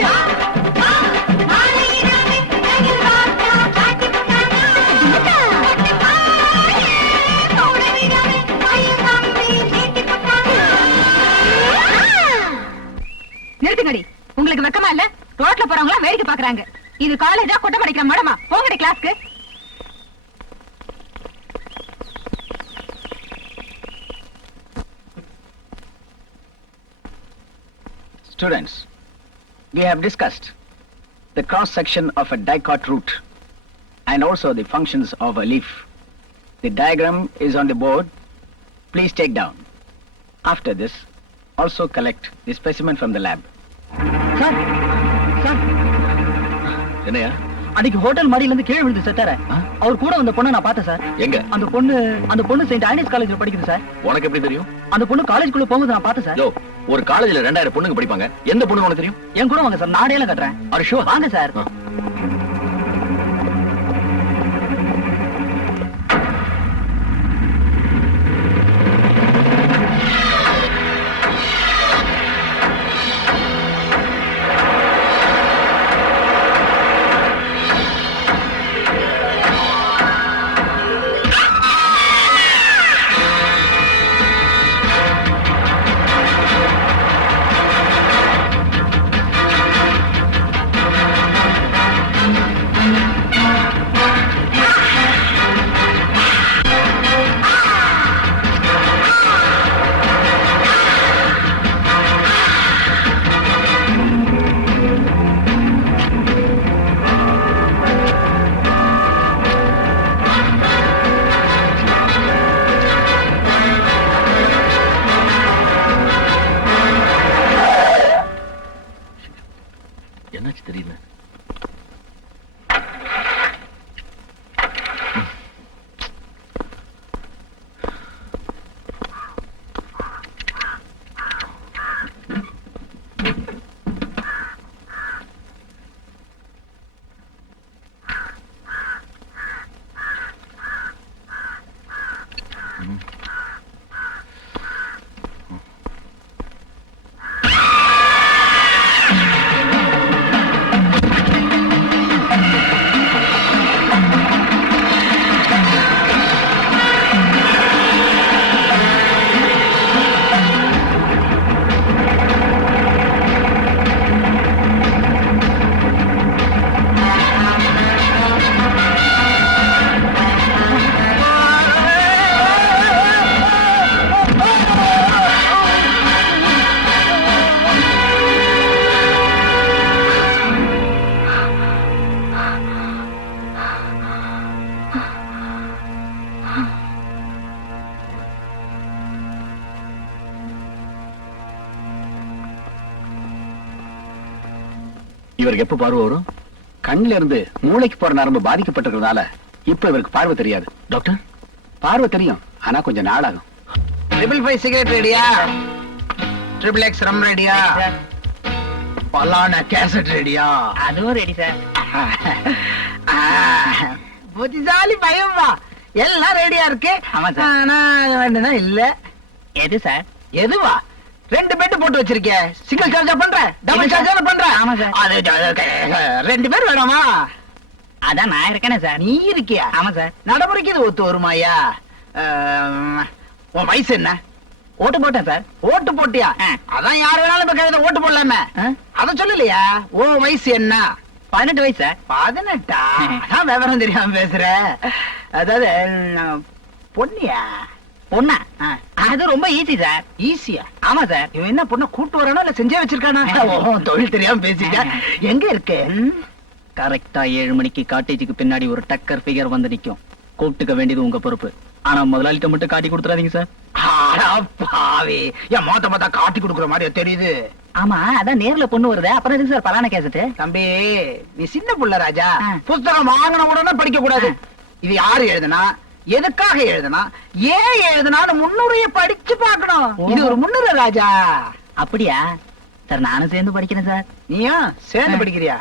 மாலையிடாத இடங்கள் வாச்சா காட்டி புட்டானா நிறுத்துங்கடி. உங்களுக்கு வெக்கமா இல்ல? ரோட்ல போறவங்க வேடிக்கை பாக்குறாங்க. இது காலேஜா கொட்டை படிக்கிற மடமா? போங்கடி கிளாஸ்க்கு. Students, we have discussed the cross-section of a dicot root and also the functions of a leaf. The diagram is on the board. Please take down. After this, also collect the specimen from the lab. Sir sir என்னையா அன்னைக்கு hotel மாடியில இருந்து கீழே விழுந்து செத்தார அவர் கூட வந்த பொண்ணை நான் பார்த்தேன் சார். எங்க? அந்த பொண்ணு செயின்ட் ஆனிஸ் காலேஜ்ல படிக்குது சார். உனக்கு எப்படி தெரியும்? அந்த பொண்ணு காலேஜ்குள்ள போகும்போது நான் பார்த்தேன் சார். யோ, ஒரு காலேஜ்ல 2000 பொண்ணுங்க படிப்பாங்க. எந்த பொண்ணு உனக்கு தெரியும்? என் கூட வாங்க சார், நாடையெல்லாம் கட்டுறேன். Are you sure? வாங்க சார். என்னாச்சு தெரியல. இவருக்கு எப்ப பார்வை வரும்? கண்ணில இருந்து மூளைக்கு போற நரம்பு பாதிக்கப்பட்டிருக்கிறதுனால இப்ப இவருக்கு பார்வை தெரியாது. டாக்டர், பார்வை தெரியும், ஆனா கொஞ்சம் நாளாகும். 555 சிகரெட் ரெடியா? XXX ரம் ரெடியா? பலான கேசட் ரெடியா? அதுவும் ரெடி சார். புத்திசாலி பயமா, எல்லாம் ரெடியா இருக்கு. ஆமா சார். ஆனா அது வேண்டுனா இல்ல. எது சார்? எதுவா? 2 பெட் போட்டு வச்சிருக்க. சிங்கிள் சார்ஜா பண்ற, டபுள் சார்ஜா பண்ற? ஆமா சார். அது 2 பேர் வேணுமா? அதான் நான் இருக்கேனே சார். நீ இருக்கியா? ஆமா சார். நடைமுறைக்கு இது ஒத்து வருமாயா? உன் வயசு என்ன? ஓட்டு போட்டேன் சார். ஓட்டு போட்டியா? அதான் யார் வேணாலும் இப்ப கழுத ஓட்டு போடலாமே. அத சொல்லலையா? உன் வயசு என்ன? 18 வயசு சார். 18? அதான் விவரம் தெரியாம பேசுற. அதாவது பொண்ணியா? பொண்ணா? அது ரொம்ப ஈஸி சார். ஈஸியா? ஆமா சார். இவன் என்ன பொண்ண கூட்டு வரானோ இல்ல செஞ்சே வச்சிருக்கானா? தொழில் தெரியாம பேசிக்க. எங்க இருக்கு? கரெக்டா 7 மணிக்கு காட்டேஜுக்கு பின்னாடி ஒரு டக்கர் ஃபிகர் வந்து நிக்கும். கூப்பிட்டுக்க வேண்டியது உங்க பொறுப்பு. ஆனா முதலாளிட்ட மட்டும் காட்டி கொடுத்துறாதீங்க சார். பாவி, என் மொத்த காட்டி கொடுக்குற மாதிரி தெரியுது. ஆமா, அதான் நேர்ல பொண்ணு வருது. அப்புறம் எதுக்கு சார் பலான கேசட்டு? தம்பி, நீ சின்ன புள்ள ராஜா. புஸ்தகம் வாங்கின உடனே படிக்க கூடாது. இது யாரு எழுதுனா, எதுக்காக எழுதுனா, ஏன் எழுதுனான்னு முன்னுரைய படிச்சு பார்க்கணும். இது ஒரு முன்னுரை ராஜா. அப்படியா சார்? நானும் சேர்ந்து படிக்கிறேன் சார். நீயா சேர்ந்து படிக்கிறியா?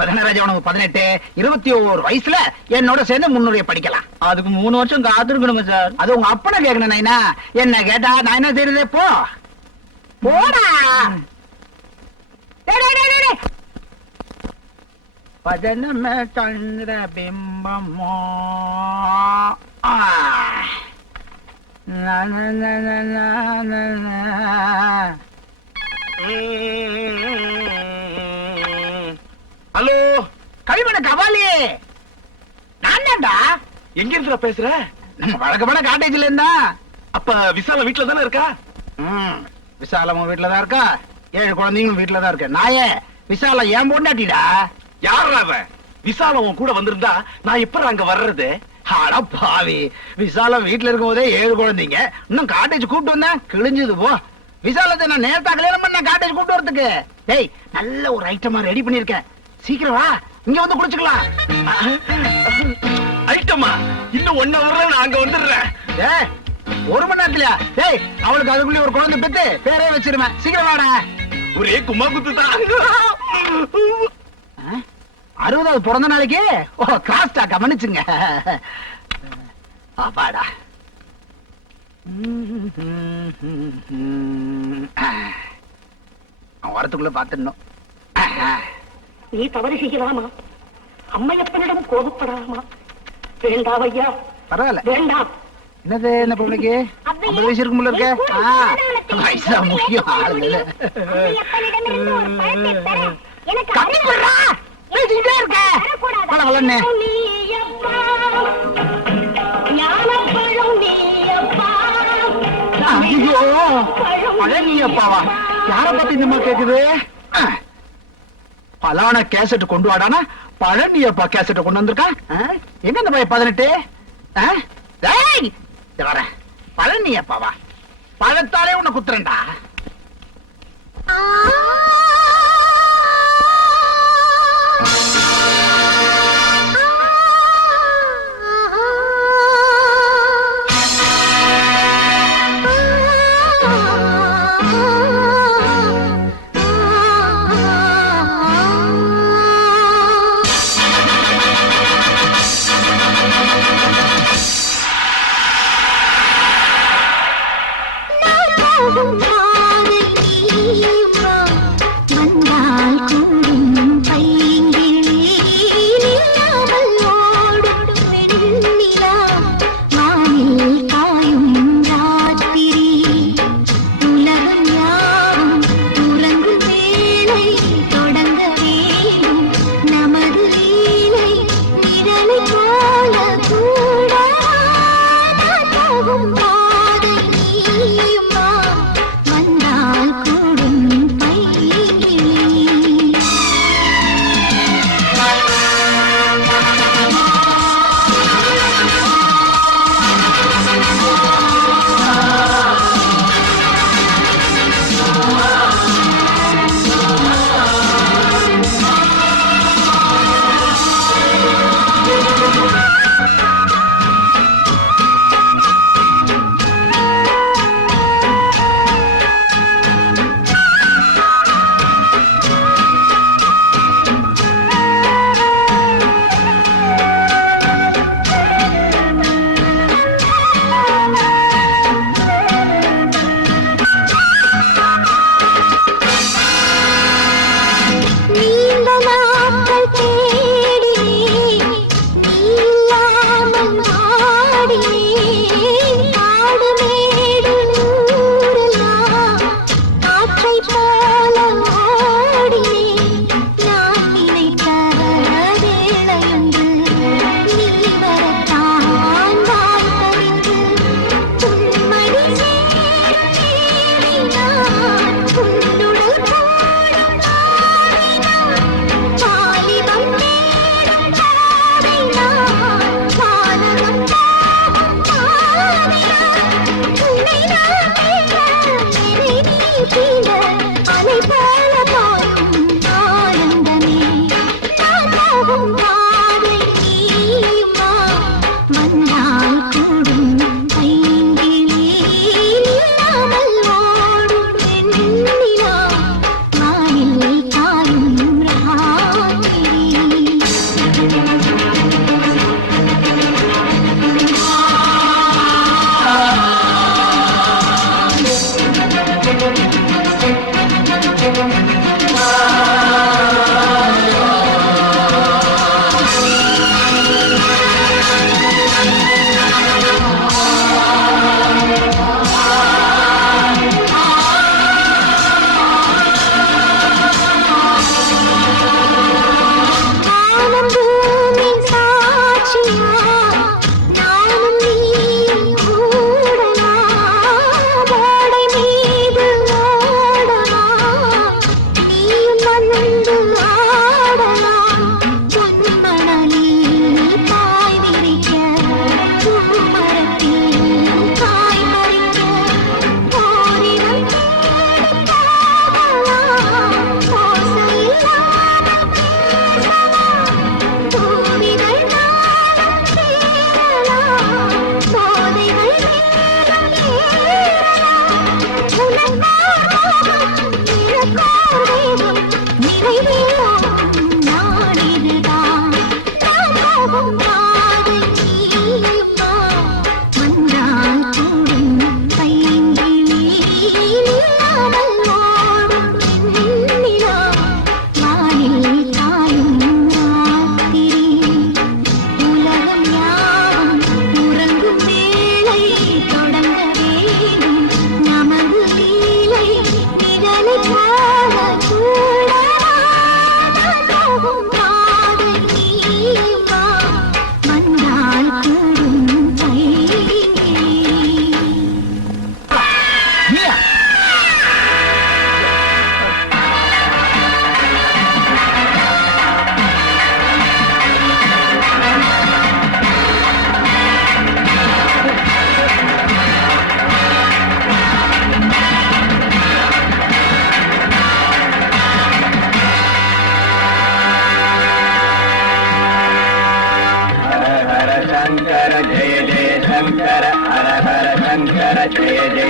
ராஜா, உனக்கு 18, 21 வயசுல என்னோட சேர்ந்து முன்னுரைய படிக்கலாம். அதுக்கு 3 வருஷம் காத்திருக்கணுமா சார்? அது உங்க அப்பனை கேட்கணும். நைனா என்ன கேட்டா நான் என்ன செய்யறது? போ போடா. பஜனமே சந்திர பிம்பமோ ஹலோ, கழிவன கபாலி, நான் தான்டா. எங்க இருக்கிற பேசுற? நம்ம வழக்கமான காட்டேஜ்ல இருந்தா. அப்ப விசால வீட்டுல தானே இருக்கா? விசாலமும் வீட்டுலதான் இருக்கா, 7 குழந்தைங்களும் வீட்டுலதான் இருக்கு. நாயே, விசால ஏன் பொண்டாட்டிடா. யாரா அவன்? விசாலம் உன் கூட வந்திருந்தா நான் எப்ப அங்க வர்றது? அட பாவி, விசாலம் வீட்டுல இருக்கும் போதே 7 குழந்தைங்க. இன்னும் காட்டேஜ் கூப்பிட்டு வந்தேன், கிழிஞ்சது போ. விசாலத்தை நான் நேரத்தா கல்யாணம் பண்ண காட்டேஜ் கூப்பிட்டு வரதுக்கு. டேய், நல்ல ஒரு ஐட்டமா ரெடி பண்ணிருக்கேன். சீக்கிரம் வா, இங்க வந்து குடிச்சுக்கலாம். ஐட்டமா? இன்னும் 1 ஹவர்ல நான் அங்க வந்துடுறேன். ஏய், 1 மணி நேரத்துலயா? டேய், அவளுக்கு அதுக்குள்ளே ஒரு குழந்தை பெத்து பேரே வச்சிருவேன். சீக்கிரம் வாடா. ஒரே கும்மா குத்து தான். 60வது பிறந்த நாளைக்கு கிராஸ்டா கவனிச்சுங்க. பாடா. அவன் வரத்துக்குள்ள பாத்துடணும். நீ தவறு செய்யலாமா? அம்மையப்பனிடம் கோபப்படலாமா? வேண்டாம் ஐயா, பரவாயில்ல. வேண்டாம். என்னது, என்ன பொண்ணுக்கு 50 வயசு இருக்கும் போல இருக்க? வயசா முக்கியம் ஆளுங்க. பேசிக்கிட்டே இருக்க பழகலன்னு. ஐயோ, பழனியப்பாவா? யார பத்தி இந்த மாதிரி கேக்குது? பலான கேசட் கொண்டு வாடானா பழனியப்பா கேசட் கொண்டு வந்திருக்கான். எங்க இந்த பையன் 18? வர பழனியப்பாவா? பழத்தாலே உன்னை குத்துறேன்டா.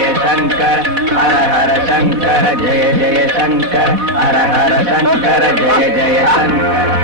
ஜெய சங்கர் ஹர ஹர சங்கர ஜெய ஜெய சங்கர் ஹர ஹர சங்கர ஜெய ஜெய சங்கர்.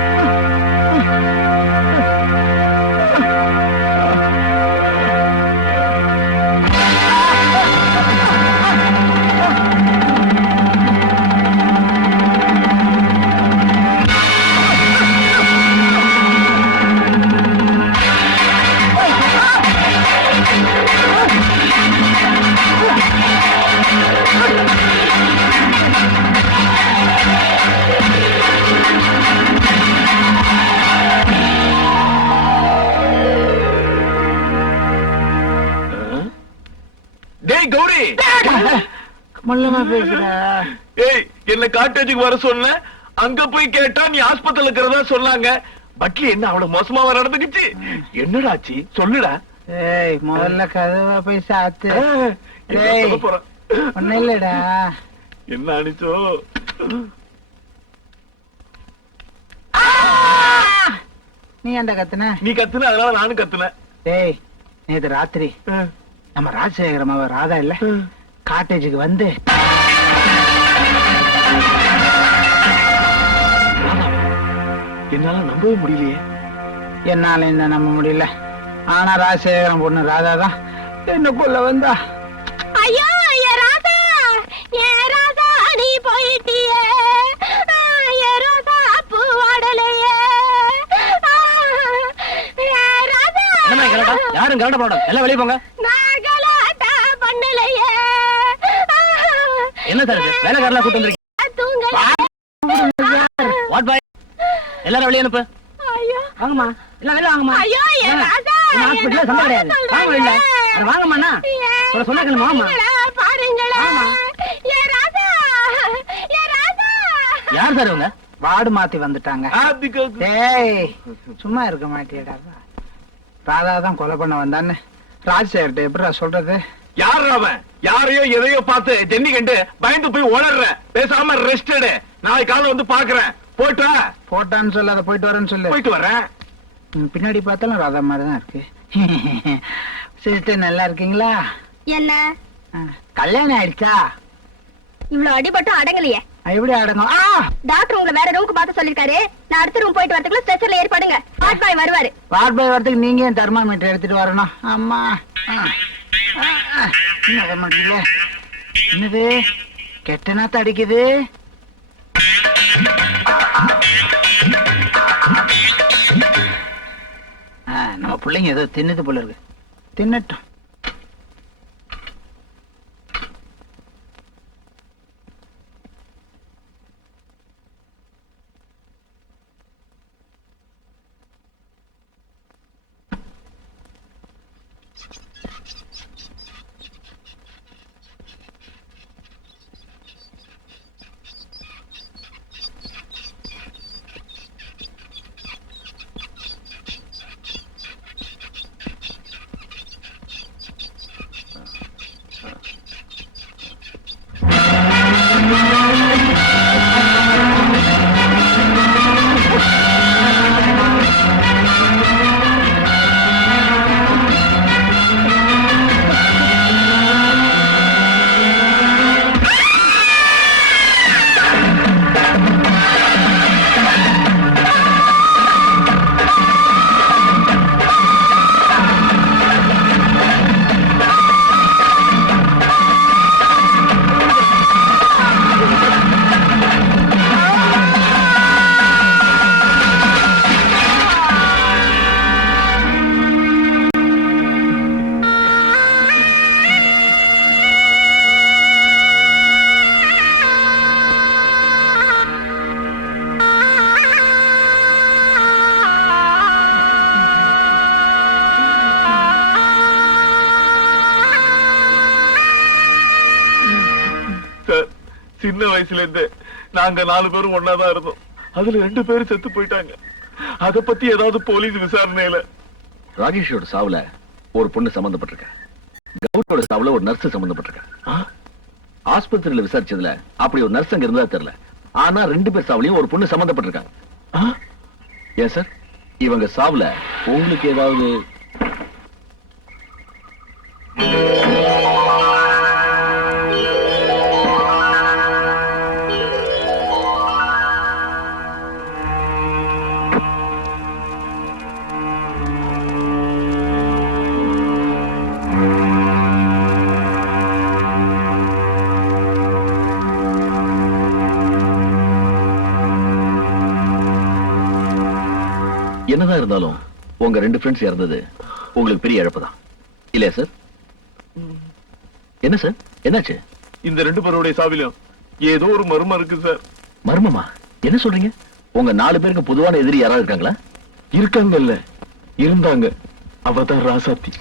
டேய் கௌரி, மல்லமா பேசுற. ஏய் என்ன காட்டேஜுக்கு வர சொன்ன, அங்க போய் கேட்டா நீ ஆஸ்பத்திரியில இருக்கிறதா சொன்னாங்க. பட்லி என்ன அவ்வளவு மோசமாவா நடந்துக்குச்சு? என்னடாச்சு சொல்லுடா. ஏய் முதல்ல கதவா போய் சாத்து. என்ன ஏய் சொல்லப் போற? ஒண்ணு இல்லடா. என்ன அனிச்சோ? நீ ஏன்டா கத்துன? நீ கத்துன, அதனால நானும் கத்துனேன். டேய் நேத்து ராத்திரி நம்ம ராஜசேகரம் அவ ராதா இல்ல காட்டேஜுக்கு வந்து என்னால நம்பவே முடியலையே. என்னால என்ன நம்ப முடியல. ஆனா ராஜசேகரம் பொண்ணு ராதா தான் என்ன கொல்ல வந்தா. ஐயோ ராதா, ராதா நீ போயிட்டியே, ரோசா பூ வாடலையே. யாரும் கலட்ட போட, எல்லாம் வெளியே போங்க. நான் கலாட்டா பண்ணலையே. என்ன சார் இது? வேலைக்காரலாம் கூட்டு வந்திருக்கீங்க. வாட் பாய், எல்லாரும் வெளியே அனுப்பு. ஐயோ வாங்கம்மா, எல்லாம் வெளியே வாங்கம்மா. ஐயோ ராதா, ஹாஸ்பிட்டல்ல சம்பளம் கிடையாது. வாங்க வெளியில. வாங்கம்மா, சொன்னா கேளுமா. பாருங்களா ராதா, ராதா. யார் சார் இவங்க? வார்டு மாத்தி வந்துட்டாங்க. டேய் சும்மா இருக்க மாட்டியடா. ராதா தான் கொலை பண்ண வந்தான்னு ராஜசேகர்ட்ட எப்படிடா சொல்றது? யார் அவன்? யாரையோ எதையோ பார்த்து ஜென்னி கண்டு பயந்து போய் ஓடற. பேசாம ரெஸ்ட் எடு, நாளைக்கு காலையில வந்து பாக்குறேன். போயிட்டா போட்டான்னு சொல்லு, அதை போயிட்டு வரேன்னு சொல்லு. போயிட்டு வரேன். பின்னாடி பார்த்தாலும் ராதா மாதிரி தான் இருக்கு. சிஸ்டர் நல்லா இருக்கீங்களா? என்ன கல்யாணம் ஆயிடுச்சா? இவ்வளவு அடிபட்டும் அடங்கலையே. எப்படி அடங்கும்? டாக்டர் உங்களை வேற ரூமுக்கு பார்த்து சொல்லிருக்காரு. நான் அடுத்த ரூம் போயிட்டு வரதுக்குள்ள ஸ்ட்ரெச்சர்ல ஏற்பாடுங்க. வார்ட் பாய் வருவாரு. வார்ட் பாய் வரதுக்கு நீங்க ஏன் தெர்மாமீட்டர் எடுத்துட்டு வரணும்? அம்மா என்ன மாட்டீங்களே? என்னது கெட்ட நாத்து அடிக்குது? நம்ம பிள்ளைங்க ஏதோ தின்னுது போல இருக்கு. தின்னட்டும். சின்ன வயசுல இருந்து நாங்க 4 பேரும் ஒன்னாதான் இருந்தோம். அதுல 2 பேரும் செத்து போயிட்டாங்க. அத பத்தி ஏதாவது போலீஸ் விசாரணையில? ராஜேஷோட சாவுல ஒரு பொண்ணு சம்பந்தப்பட்டிருக்க, கௌரியோட சாவுல ஒரு நர்ஸ் சம்பந்தப்பட்டிருக்க. ஆஸ்பத்திரியில விசாரிச்சதுல அப்படி ஒரு நர்ஸ் அங்க இருந்தா தெரியல. ஆனா 2 பேர் சாவுலயும் ஒரு பொண்ணு சம்பந்தப்பட்டிருக்காங்க. ஏன் சார், இவங்க சாவுல உங்களுக்கு ஏதாவது என்னதான் இருந்தாலும் உங்க 2 ஃப்ரெண்ட்ஸ் இறந்தது உங்களுக்கு பெரிய இழப்பு தான் இல்லையா சார்? என்ன சார், என்னாச்சு? இந்த 2 பேருடைய சாவிலும் ஏதோ ஒரு மர்மம் இருக்கு சார். மர்மமா? என்ன சொல்றீங்க? உங்க 4 பேருக்கு பொதுவான எதிரி யாராவது இருக்காங்களா? இருக்காங்கல்ல, இருந்தாங்க. அவதான் ராசாத்தி.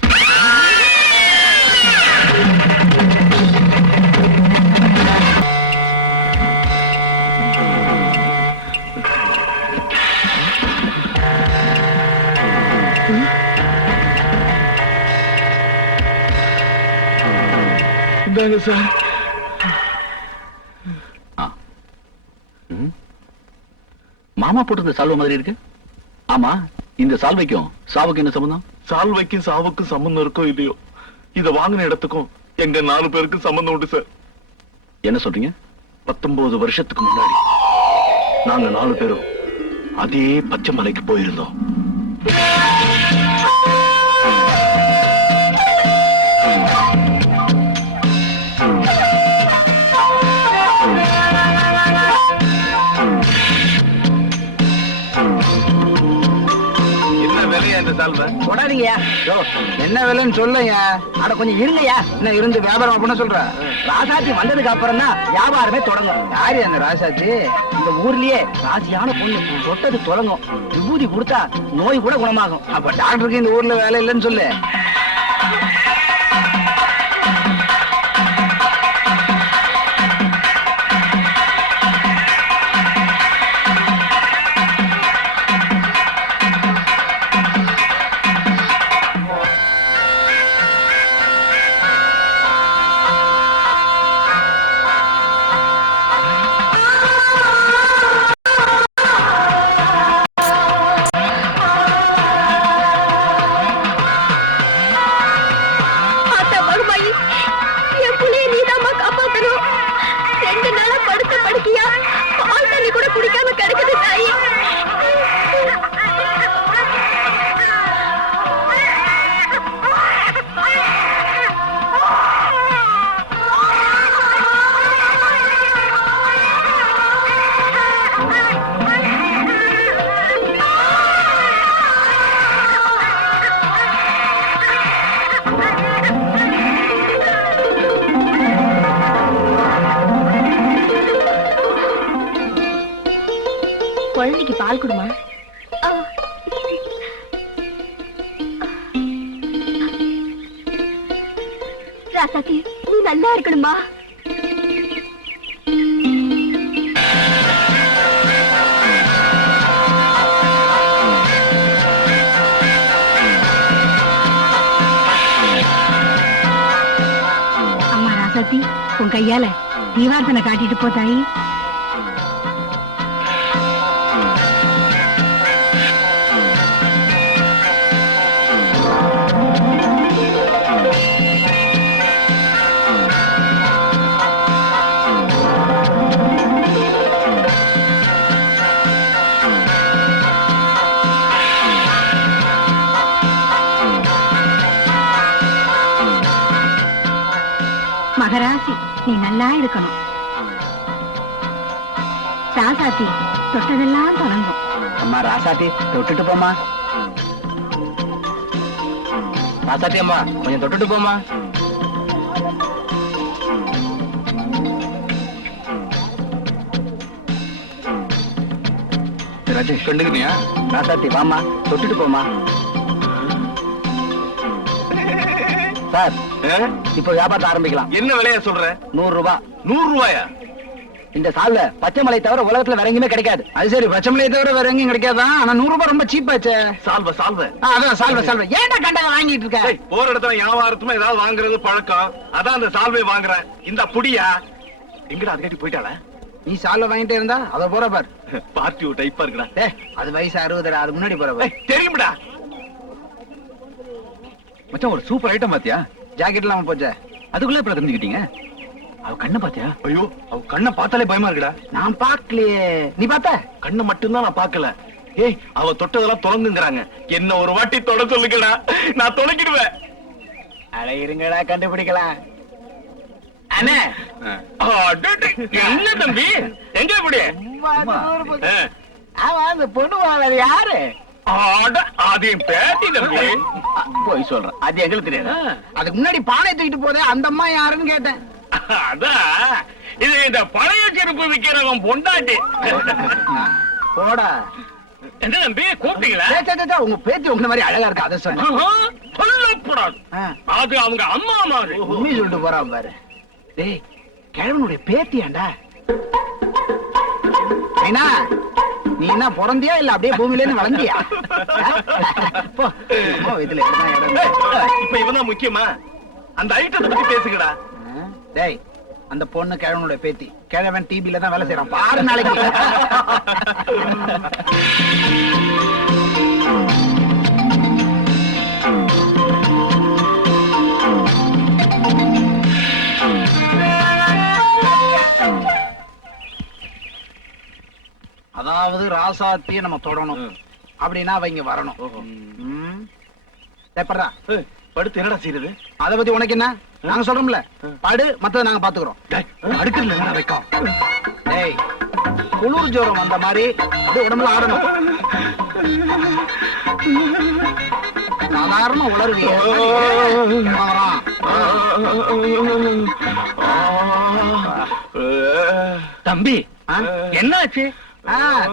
இந்தாங்க சார். மாமா போட்டிருந்த சால்வை மாதிரி இருக்கு. ஆமா, இந்த சால்வைக்கும் சாவுக்கு என்ன சம்பந்தம்? சால்வைக்கும் சாவுக்கும் சம்பந்தம் இருக்கோ இல்லையோ, இத வாங்கின இடத்துக்கும் எங்க 4 பேருக்கு சம்பந்தம் உண்டு சார். என்ன சொல்றீங்க? 19 வருஷத்துக்கு முன்னாடி நாங்க 4 பேரும் அதே பச்சை மலைக்கு போயிருந்தோம். என்ன விலையா இந்த சால்வை? தொடாதீங்கயா. என்ன விலைன்னு சொல்லுங்க. அட கொஞ்சம் இருங்கய்யா. என்ன இருந்து வியாபாரம் பண்ண சொல்ற? ராசாத்தி வந்ததுக்கு அப்புறம் தான் வியாபாரமே தொடங்கும். யாரு அந்த ராசாத்தி? இந்த ஊர்லயே ராசியான பொண்ணு. தொட்டது தொடங்கும். விபூதி கொடுத்தா நோய் கூட குணமாகும். அப்ப டாக்டருக்கு இந்த ஊர்ல வேலை இல்லைன்னு சொல்லு. குழந்தைக்கு பால் கொடுமா. ராசாத்தி, நீ நல்லா இருக்கணுமா? அம்மா ராசாத்தி, உன் கையால தீவார்த்தனை காட்டிட்டு போதாயி. மகராசி, நீ நல்லா இருக்கணும். ராசாத்தி, தொட்டதெல்லாம் தொடங்கும். அம்மா ராசாத்தி, தொட்டுட்டு போமா. ராசாத்தி அம்மா, கொஞ்சம் தொட்டுட்டு போமா. ராஜேஷ் கண்டுக்கிறியா? ராசாத்தி வாமா, தொட்டுட்டு போமா. சார், இப்போ வியாபாரத்தை ஆரம்பிக்கலாம். என்ன விலையா சொல்ற? 100 ரூபாய். 100 ரூபாயா? இந்த சால்வை பச்சை மலை தவிர உலகத்துல வேற எங்கேயுமே கிடைக்காது. அது சரி, பச்சை மலையை தவிர வேற எங்கேயும் கிடைக்காதான். ஆனா 100 ரூபாய் ரொம்ப சீப்பாச்சே. சால்வை சால்வை. அதான் சால்வை சால்வை. ஏன்டா கண்டதை வாங்கிட்டு இருக்க? ஏய், போற இடத்துல வியாபாரத்துமா ஏதாவது வாங்குறது பழக்கம். அதான் அந்த சால்வை வாங்குறேன். இந்த புடியா எங்கடா அது கேட்டி போயிட்டாள? நீ சால்வை வாங்கிட்டே இருந்தா அத போற பார். பார்ட்டி டைப்பா இருக்குடா. அது வயசு 60. அது முன்னாடி போற பார். தெரியும்டா. மச்சான், ஒரு சூப்பர் ஐட்டம் பாத்தியா? ஜாக்கெட் இல்லாம போச்சே. அதுக்குள்ள இப்ப தெரிஞ்சுக்கிட்டீங்க. அவ கண்ணை பாத்தியா? ஐயோ, அவ கண்ணை பார்த்தாலே பயமா இருக்குடா. நான் பாக்கலையே. நீ பார்த்த? கண்ணை மட்டும்தான் நான் பார்க்கல. ஏய், அவ தொட்டதெல்லாம் தொடங்குங்கறாங்க. என்ன ஒரு வாட்டி தொட சொல்லுங்கடா, நான் தொடக்கிடுவேன். அட இருங்கடா, கண்டுபிடிக்கலாம். அண்ணே, என்ன தம்பி, எங்க இப்படி? ஆமா, அந்த பொண்ணு வாழ யாரு? ஆட அது என் பேத்தி தம்பி. போய் சொல்றேன், அது எங்களுக்கு தெரியாது. அதுக்கு முன்னாடி பானை தூக்கிட்டு போதே அந்த அம்மா யாருன்னு கேட்டேன். அதான் இது இந்த பழைய செருப்பு விக்கிறவன் பொண்டாட்டி. போடா. என்ன தம்பி கூப்பிட்டீங்களா? சே, சே, சே, சே, உங்க பேத்தி உங்க மாதிரி அழகா இருக்கு, அதை சொன்னேன். சொல்லக்கூடாது, அது அவங்க அம்மா மாதிரி. உண்மை சொல்லிட்டு போறான் பாரு. டேய், கிழவனுடைய பேத்தியாண்டா. ஐனா, நீ என்ன பிறந்தியா இல்ல அப்படியே பூமியில இருந்து வளர்ந்தியா? போ, அம்மா வயித்துல என்னதான் இடம்? இப்ப இவன் முக்கியமா? அந்த ஐட்டத்தை பத்தி பேசுங்கடா. டேய், அந்த பொண்ணு கிழவனுடைய பேத்தி. கிழவன் டிபில தான் வேலை செய்யறான் பாரு நாளைக்கு. அதாவது ராசாத்திய நம்ம தொடணும் அப்படின்னா அவங்க வரணும். எப்படா படுத்து என்னடா செய்யறது? அத பத்தி உனக்கு என்ன? நாங்க சொல்றோம்ல, படு, மத்தத நாங்க பாத்துக்கிறோம். அடுக்கல வைக்கும். டேய், குளிர் ஜோரம் வந்த மாதிரி அப்படியே உடம்புல ஆடணும். சாதாரண உளருவிய தம்பி என்னாச்சு?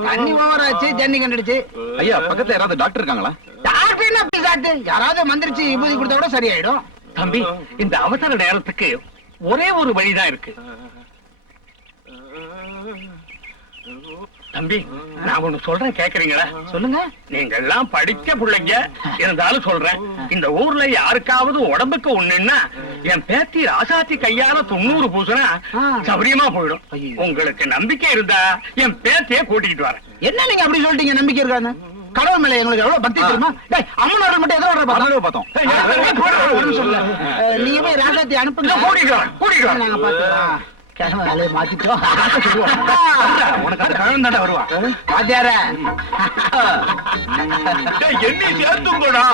தண்ணி ஓவராச்சு, ஜன்னி கண்டுடுச்சு. ஐயா, பக்கத்துல யாராவது டாக்டர் இருக்காங்களா? டாக்டர் என்ன பிசாட்டு? யாராவது மந்திரிச்சு விபூதி கொடுத்தா கூட சரியாயிடும். தம்பி, இந்த அவசர நேரத்துக்கு ஒரே ஒரு வழிதான் இருக்கு. தம்பி, நான் ஒண்ணு சொல்றேன், கேக்குறீங்களா? சொல்லுங்க. நீங்க எல்லாம் படிச்ச பிள்ளைங்க இருந்தாலும் சொல்றேன், இந்த ஊர்ல யாருக்காவது உடம்புக்கு ஒண்ணுன்னா என் பேத்தி ராசாத்தி கையால 90 பூசனா சௌரியமா போயிடும். உங்களுக்கு நம்பிக்கை இருந்தா என் பேத்திய கூட்டிக்கிட்டு வரேன். என்ன நீங்க அப்படி சொல்லிட்டீங்க? நம்பிக்கை இருக்கான்னு? கடவுள் மேல எங்களுக்கு எவ்வளவு பக்தி தெரியுமா? அம்மனோட மட்டும் எதோ பார்த்தோம். நீங்க போய் ராசாத்தி அனுப்புங்க, கூட்டிட்டு நாங்க பாத்துக்கிறோம். கிழமை வேலையை மாத்திட்டோம். உனக்கு அந்த கிழவன் தாண்டா வருவா. வாத்தியார என்ன சேர்த்துங்கடா.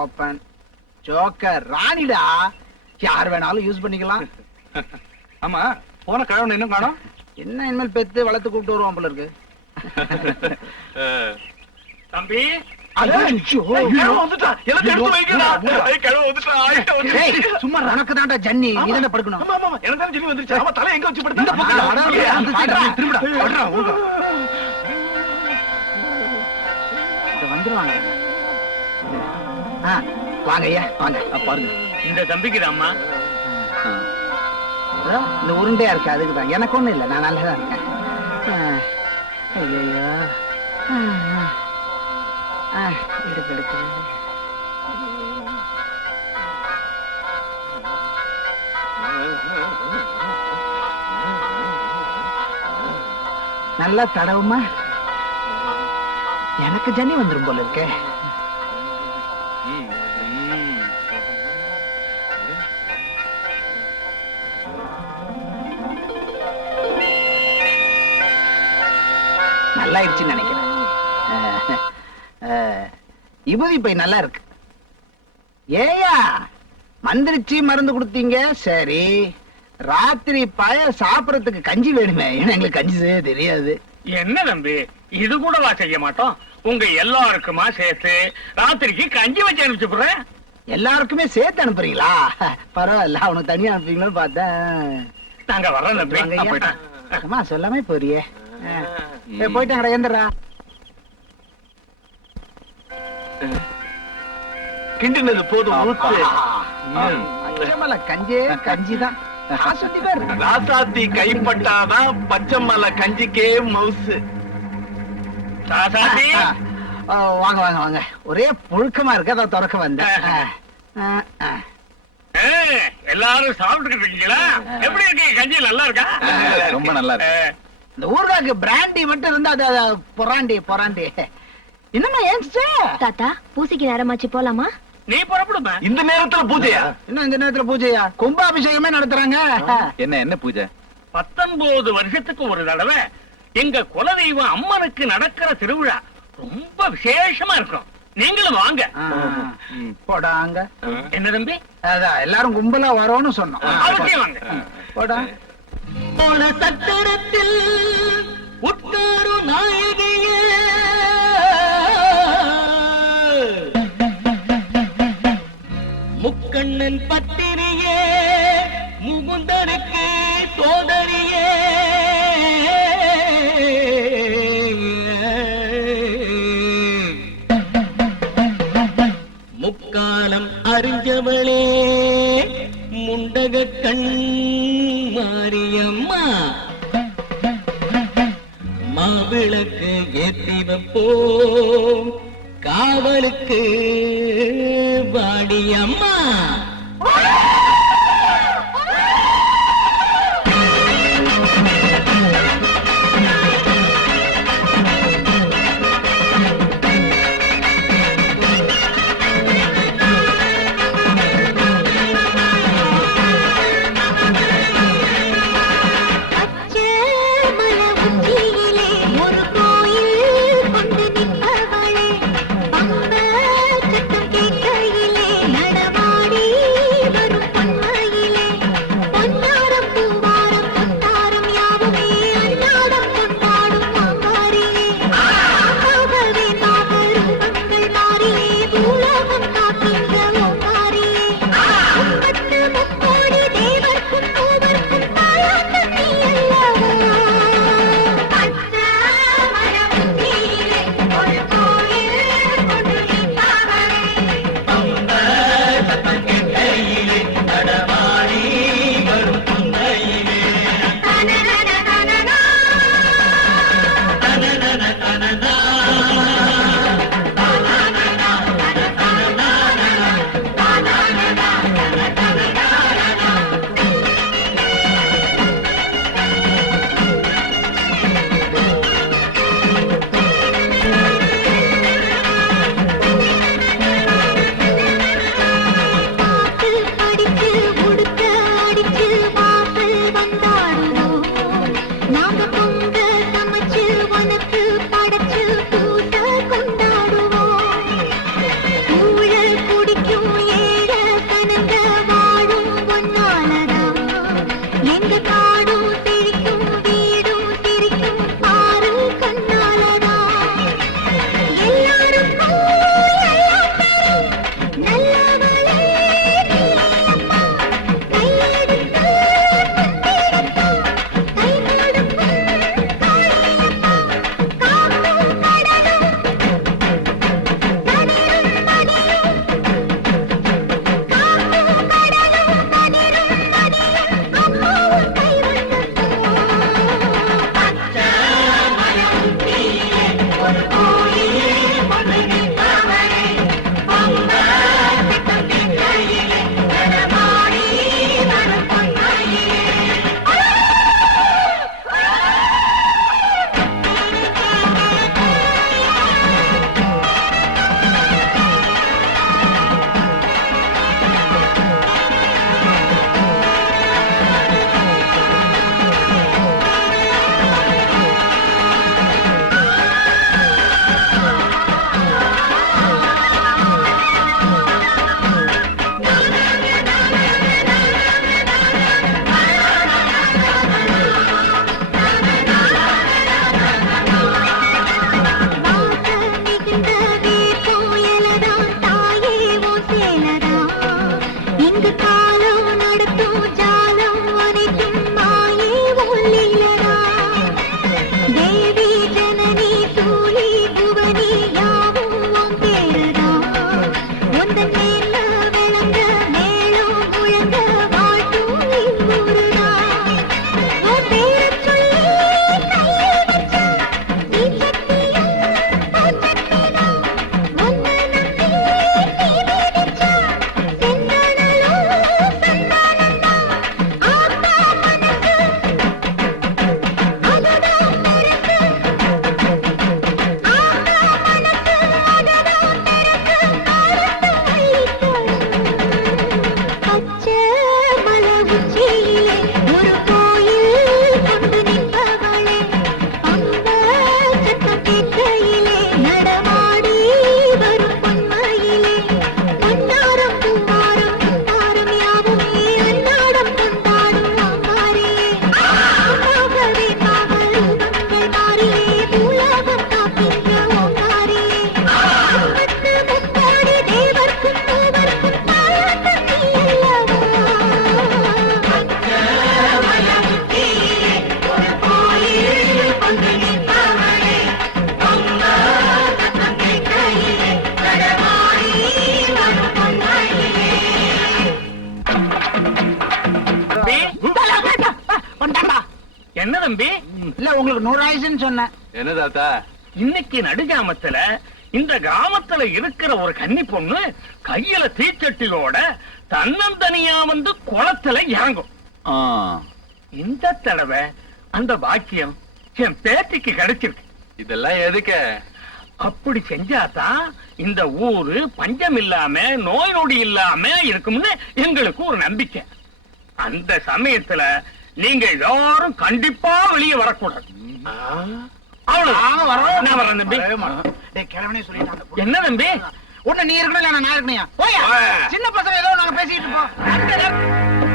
ஓபன் ஜோக்கர் ராணிடா, யார் வேணாலும் யூஸ் பண்ணிக்கலாம். ஆமா, போன கிழவன் இன்னும் காணோம். என்ன இனிமேல் பெத்து வளர்த்து கூப்பிட்டு வருவான் போல இருக்கு. தம்பி, சும்மா உனக்கு தான்டா ஜன்னி, நீ தானே படுக்கணும். தலை எங்க வச்சு வந்துருவாங்க. வாங்க ஐயா, வாங்க. பாருங்க, இந்த தம்பிக்கு அம்மா இந்த உருண்டையா இருக்கு, அதுக்குதான். எனக்கு ஒண்ணும் இல்லை, நான் நல்லதா இருக்கேன். ஐயோ, எடுக்கிறது நல்லா தடவுமா. எனக்கு ஜன்னி வந்துரும் போல இருக்கே. நல்லா ஆயிடுச்சுன்னு நினைக்கிறேன். விபூதி பை நல்லா இருக்கு. ஏயா மந்திரிச்சு மருந்து கொடுத்தீங்க, சரி. ராத்திரி பய சாப்பிடறதுக்கு கஞ்சி வேணுமே, ஏன்னா எங்களுக்கு கஞ்சி செய்ய தெரியாது. என்ன தம்பி, இது கூடவா செய்ய மாட்டோம்? உங்க எல்லாருக்குமா சேர்த்து ராத்திரிக்கு கஞ்சி வச்சு அனுப்பிச்சுடுறேன். எல்லாருக்குமே சேர்த்து அனுப்புறீங்களா? பரவாயில்ல, அவனுக்கு தனியா அனுப்புறீங்களோன்னு பார்த்தேன். நாங்க வர்றோம் தம்பி. அம்மா சொல்லாமே போறியே. போயிட்டாங்கடா, எந்திரா. கிண்டினது போதும். பச்சைமலை கஞ்சே கஞ்சிதான். ராசாத்தி கைப்பட்டாதான் பச்சைமலை கஞ்சிக்கே மவுசு. ராசாத்தி, வாங்க வாங்க வாங்க. ஒரே புழுக்கமா இருக்கு, அதை திறக்க வந்தேன். எல்லாரும் சாப்பிட்டுக்கிட்டு இருக்கீங்களா? எப்படி இருக்கு கஞ்சி? நல்லா இருக்கா? ரொம்ப நல்லா இருக்கு. இந்த ஊர்காக்கு பிராண்டி மட்டும் இருந்தா அது பொறாண்டி பொறாண்டி. என்னம்மா ஏன்ச்சு? தாத்தா, பூசைக்கு நேரமாச்சு, போலாமா? நீ புறப்படுமா? இந்த நேரத்துல பூஜையா? என்ன இந்த நேரத்துல பூஜையா? கும்பாபிஷேகமே நடத்துறாங்க. என்ன பூஜை? 19 வருஷத்துக்கு ஒரு தடவை எங்க குலதெய்வம் அம்மனுக்கு நடக்கிற திருவிழா ரொம்ப விசேஷமா இருக்கும். நீங்களும் வாங்க. போடாங்க. என்ன தம்பி? அதான் எல்லாரும் கும்பலா வரோன்னு சொன்னோம். அவசியம் வாங்க. போடா. சத்திரத்தில் உட்காரு நாயகியே முக்கண்ணன் பத்திரியே முகுந்தனுக்கு சோதரியே முக்காலம் அறிஞ்சவளே முண்டக கண் மாரியம்மா மாவிளக்கு ஏத்தி வைப்போம் காவலுக்கு வாடியம்மா நடமாடி என்ன தம்பி? இல்ல உங்களுக்கு 100 ஆயிடுச்சுன்னு சொன்னேன். என்ன தாத்தா? இன்னைக்கு நடுஜாமத்துல இந்த கிராமத்துல இருக்கிற ஒரு கன்னி பொண்ணு கையில தீச்சட்டியோட தன்னந்தனியா வந்து குளத்துல இறங்கும். ஆ, இந்த தடவை அந்த பாக்கியம் என் பேத்திக்கு கிடைச்சிருக்கு. இதெல்லாம் எதுக்கு? அப்படி செஞ்சாதான் இந்த ஊரு பஞ்சம் இல்லாம நோய் நொடி இல்லாம இருக்கும்னு எங்களுக்கு ஒரு நம்பிக்கை. அந்த சமயத்துல நீங்க யாரும் கண்டிப்பா வெளியே வரக்கூடாது. நாங்க வரோம். நான் வரேன் தம்பி. வரவே மாட்டோம். டேய், கிழவனே சொல்லிட்டாங்க. என்ன தம்பி? ஒண்ணு நீ இருக்கணும் இல்ல நான் இருக்கணையா? போயா. சின்ன பசங்க ஏதோ நாங்க பேசிட்டு இருப்போம்.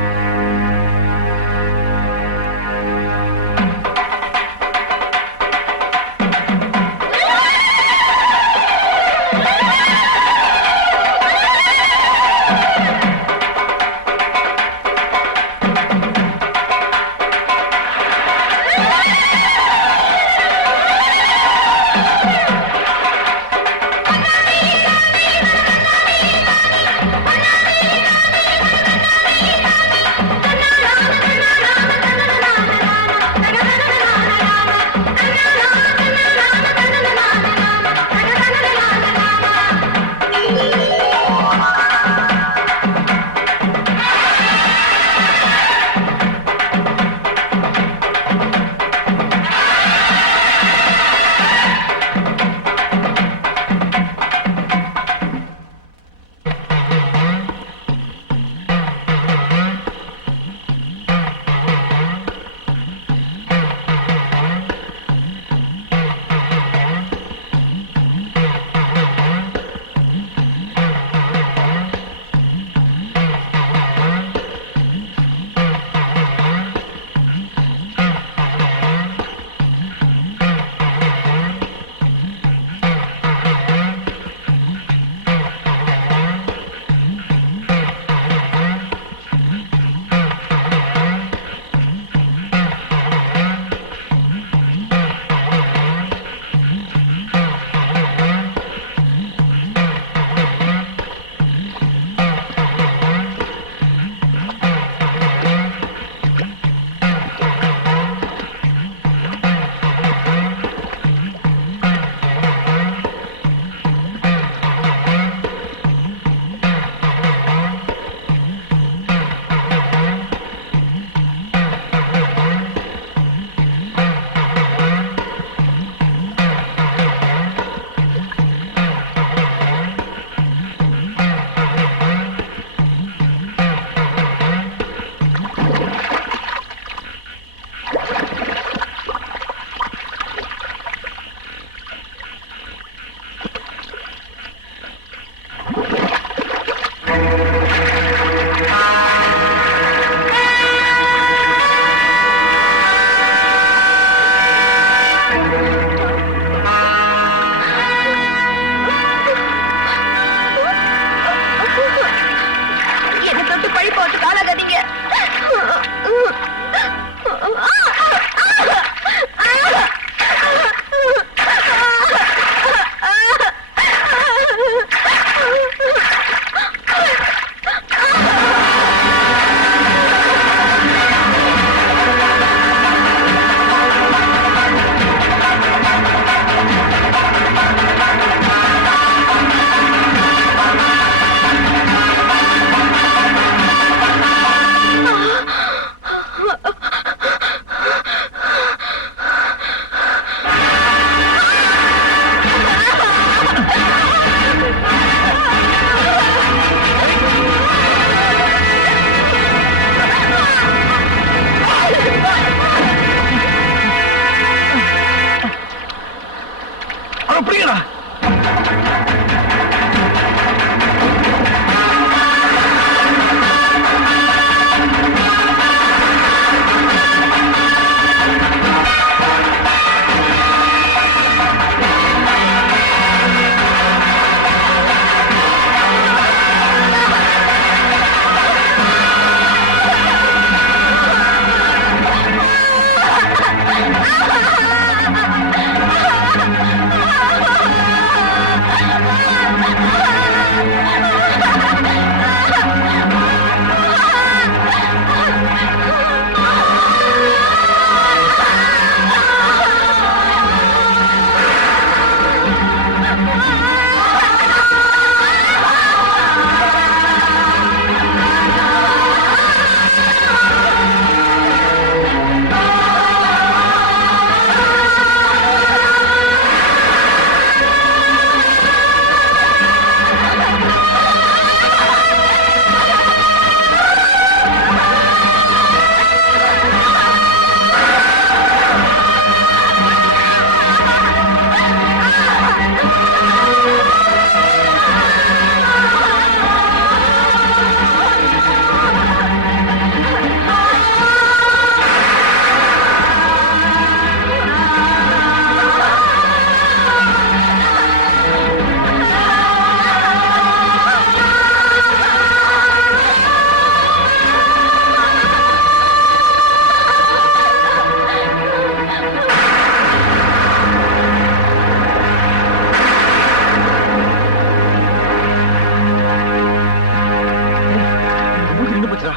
நின்னு போச்சுடா.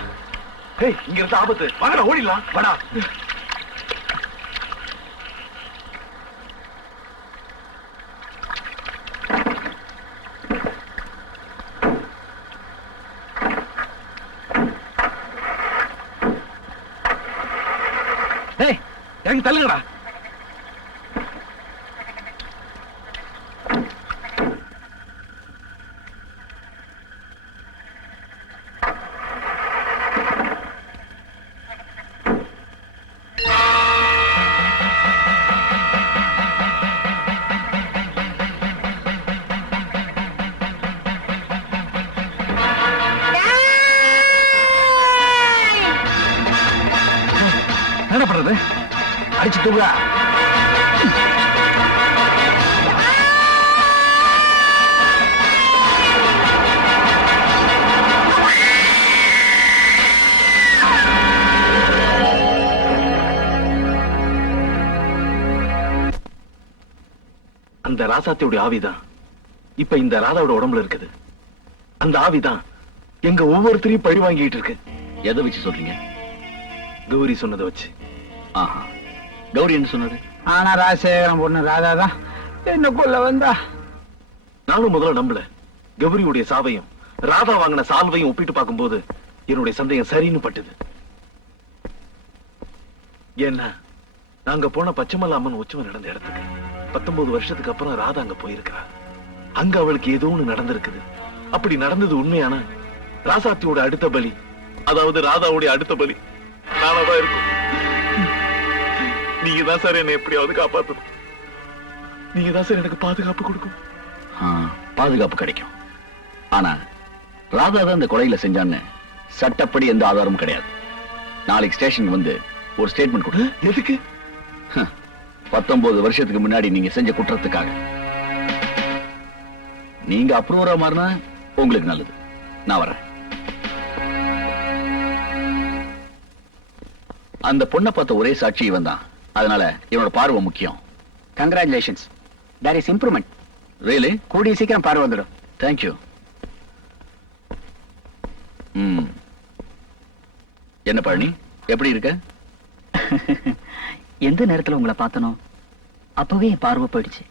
ஏய், இங்க இருந்த ஆபத்து. வாங்கடா, ஓடிடலாம். வாடா. ஏய், இறங்கி தள்ளுங்கடா. என்ன பண்றது? அடிச்சு தூங்க. அந்த ராசாத்தியோட ஆவிதான் இப்ப இந்த ராதாவோட உடம்புல இருக்குது. அந்த ஆவிதான் எங்க ஒவ்வொருத்தரையும் பழி வாங்கிட்டு இருக்கு. எதை வச்சு சொல்றீங்க? கௌரி சொன்னதை வச்சு. ஆஹா, கௌரி என்ன சொன்னது? ஆனா ராஜசேகரன் பொண்ணு ராதாதான் என்ன கொல்ல வந்தா. நானும் முதல்ல நம்பல. கௌரியுடைய சாவையும் ராதா வாங்கின சால்வையும் ஒப்பிட்டு பார்க்கும்போது என்னுடைய சந்தேகம் சரின்னு பட்டுது. ஏன்னா நாங்க போன பச்சைமலை அம்மன் உற்சவம் நடந்த இடத்துக்கு 19 வருஷத்துக்கு அப்புறம் ராதா அங்க போயிருக்கிறா. அங்க அவளுக்கு ஏதோ ஒண்ணு நடந்திருக்குது. அப்படி நடந்தது உண்மையான ராசாத்தியோட அடுத்த பலி, அதாவது ராதாவுடைய அடுத்த பலி நானதான் இருக்கும். நீங்க தான் சார் என்னை எப்படியாவது காப்பாற்றணும். நீங்க தான் சார் எனக்கு பாதுகாப்பு கொடுக்கும். பாதுகாப்பு கிடைக்கும். ஆனா ராதா தான் இந்த கொலையில செஞ்சான்னு சட்டப்படி எந்த ஆதாரமும் கிடையாது. நாளைக்கு ஸ்டேஷன் வந்து ஒரு ஸ்டேட்மெண்ட் கொடு. எதுக்கு? 19 வருஷத்துக்கு முன்னாடி நீங்க செஞ்ச குற்றத்துக்காக. நீங்க அப்ரூவரா மாறினா உங்களுக்கு நல்லது. நான் வரேன். அந்த பொண்ணை பார்த்த ஒரே சாட்சி இவன் தான். அதனால இவனோட பார்வை முக்கியம். Congratulations, there is improvement. Really? கூடிய சீக்கிரம் பார்வை வந்துடும். தேங்க்யூ. என்ன பழனி, எப்படி இருக்க? எந்த நேரத்துல உங்களை பார்த்தனோ அப்பவே என் பார்வை போயிடுச்சு.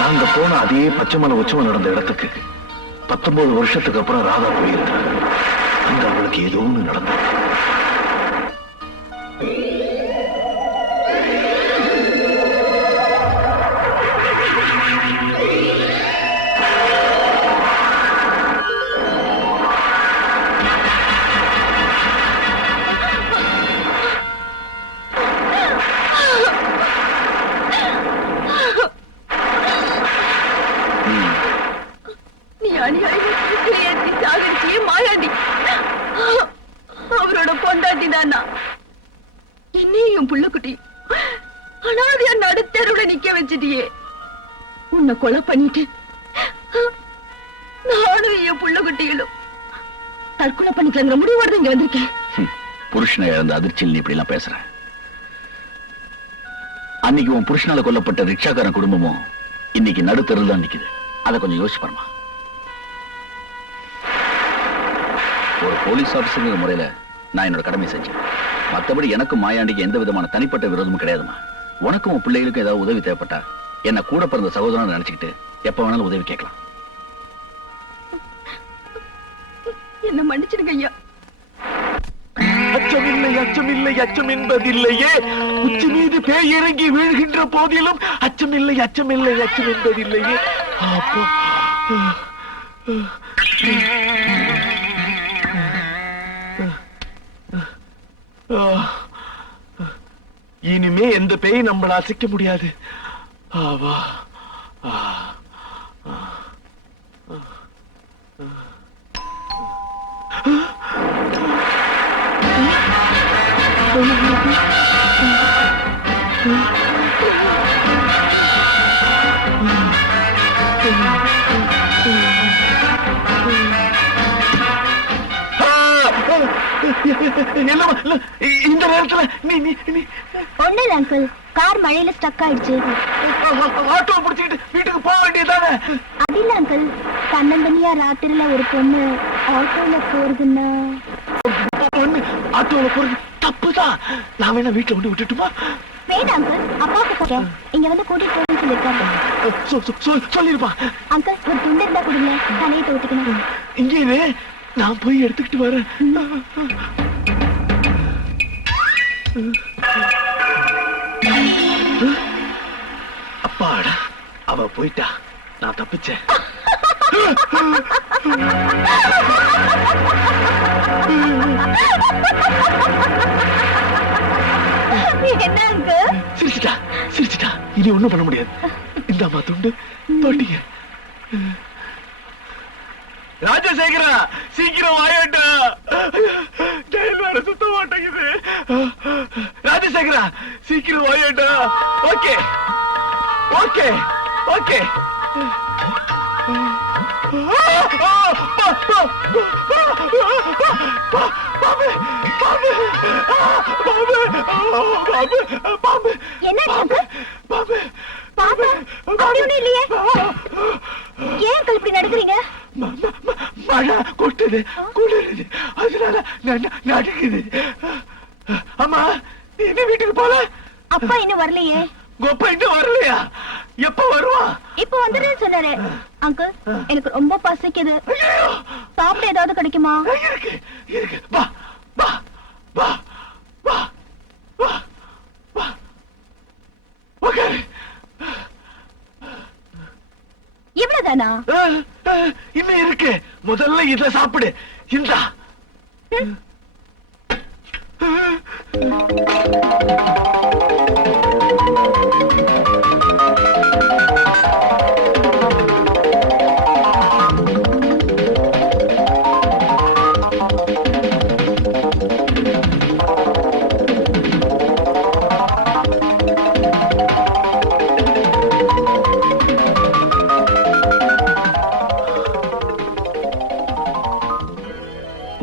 நாங்க போன அதே பச்சைமலை உற்சவம் நடந்த இடத்துக்கு 19 வருஷத்துக்கு அப்புறம் ராதா போயிருந்தாங்க. அங்க அவளுக்கு ஏதோ ஒண்ணு நடந்தது. நீ அநியாயம் சாகரிச்சியே மாயாண்டி. அவரோட பொண்டாட்டி தானா என்னையும் புள்ளக்குட்டி அனாதையா நடுத்தருட நிக்க வச்சிட்டியே. உன்னை கொலை பண்ணிட்டு நானும் என் புள்ளக்குட்டிகளும் தற்கொலை பண்ணிக்கலங்கிற முடிவோடு இங்க வந்திருக்கேன். புருஷனை இழந்த அதிர்ச்சியில் நீ இப்படி எல்லாம் பேசுற. அன்னைக்கு உன் புருஷனால கொல்லப்பட்ட ரிக்ஷாக்காரன் குடும்பமும் இன்னைக்கு நடுத்தருள் தான் நிக்குது. அதை கொஞ்சம் யோசிச்சு பாருமா. ஒரு போலீஸ் ஆபீசர் முறையில நான் என்னோட கடமை செஞ்சேன். மற்றபடி எனக்கும் மாயாண்டிக்கு எந்த விதமான தனிப்பட்ட விரோதமும் கிடையாதுமா. உனக்கும் உன் பிள்ளைகளுக்கும் ஏதாவது உதவி தேவைப்பட்டா என்ன கூட பிறந்த சகோதரன் நினைச்சுக்கிட்டு எப்ப வேணாலும் உதவி கேட்கலாம். என்ன மன்னிச்சிடுங்க ஐயா. அச்சமில்லை, அச்சமில்லை, அச்சம் என்பதில்லையே. உச்சி மீது பேய் இறங்கி வீழ்கின்ற போதிலும் அச்சமில்லை, அச்சமில்லை, அச்சம் என்பதில்லையே. அப்பா, இனிமே எந்த பேய் நம்மள அசைக்க முடியாது. ஆவா. இந்த நேரத்துல நீ நீ நீ ஒண்ணு இல்ல அங்கிள், கார் மழையில ஸ்டக் ஆயிடுச்சு. ஆட்டோ பிடிச்சிக்கிட்டு வீட்டுக்கு போக வேண்டியதானே? அது இல்ல அங்கிள், தன்னந்தனியா ராத்திரில ஒரு பொண்ணு ஆட்டோல போறதுன்னா பொண்ணு ஆட்டோல போறது தப்புதான். நான் வேணா வீட்டுல கொண்டு விட்டுட்டுமா? வேண்டாம் அங்கிள், அப்பாவுக்கு போறேன், இங்க வந்து கூட்டிட்டு போறேன்னு சொல்லிருக்காரு. சொல்லிருப்பா. அங்கிள் ஒரு துண்டு இருந்தா கொடுங்க, தலையை துவட்டிக்கணும். இங்கே நான் போய் எடுத்துக்கிட்டு வரேன். அப்பாடா, அவ போயிட்டா, நான் தப்பிச்சேன். என்ன அங்கிள்? சிரிச்சிட்டா இனி ஒண்ணும் பண்ண முடியாது. இந்த அம்மா துண்டு தோட்டிங்க. ராஜசேகரா, சீக்கிரம் வாயட்டா, சுத்த மாட்டேங்குது. ராஜசேகரா, சீக்கிரம் வாயட்டா. Okay okay okay. என்ன இல்லையே, ஏன் அங்கிள் இப்படி நடக்குறீங்க? மழை கொட்டுது, குளிருது, அதனால நடுக்குது. அம்மா, என்ன வீட்டுக்கு போல? அப்பா இன்னும் வரலையே. கொப்பா இன்னும் வரலையா? எப்ப வருவான்? இப்ப வந்துடுன்னு சொன்னாரு. அங்கிள், எனக்கு ரொம்ப பசிக்குது, சாப்பிட ஏதாவது கிடைக்குமா? இருக்கு இருக்கு, வா வா வா வா வா வா. ஓகே, இவ்வளவுதானா? இன்னும் இருக்கு. முதல்ல இத சாப்பிடு. இந்தா.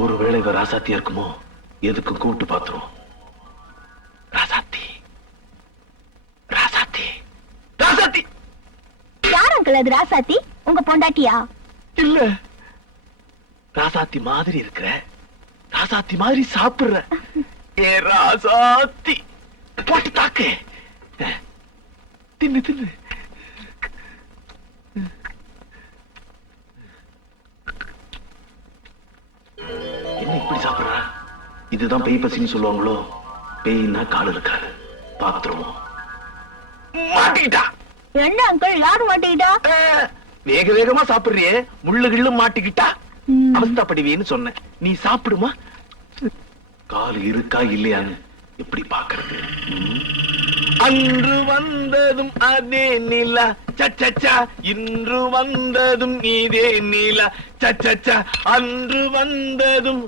ஒருவேளை இவ ராசாத்தியா இருக்குமோ? எதுக்கு கூப்பிட்டு பாத்துருவோம். ராசாத்தி, ராசாத்தி, ராசாத்தி. யார் அங்கிள் அது ராசாத்தி? உங்க பொண்டாட்டியா? இல்ல, ராசாத்தி மாதிரி இருக்கிற, ராசாத்தி மாதிரி சாப்பிடுற. ஏ ராசாத்தி, போட்டு தாக்கு, தின்னு தின்னு. என்ன இப்படி சாப்பிடுற? இதுதான் பேய் பசின்னு சொல்லுவாங்களோ? பேய்னா கால் இருக்காது, பாத்துருவோம். மாட்டிக்கிட்டா. என்ன அங்கிள், யாரு மாட்டிக்கிட்டா? வேக வேகமா சாப்பிடுறியே, முள்ளு கிள்ளு மாட்டிக்கிட்டா அவஸ்தாப்படுவேன்னு சொன்னேன். நீ சாப்பிடுமா? கால் இருக்கா இல்லையான்னு எப்படி பாக்குறது? அன்று வந்ததும் அதே நிலா சச்சா, இன்று வந்ததும் இதே நிலா சச்சா, அன்று வந்ததும்.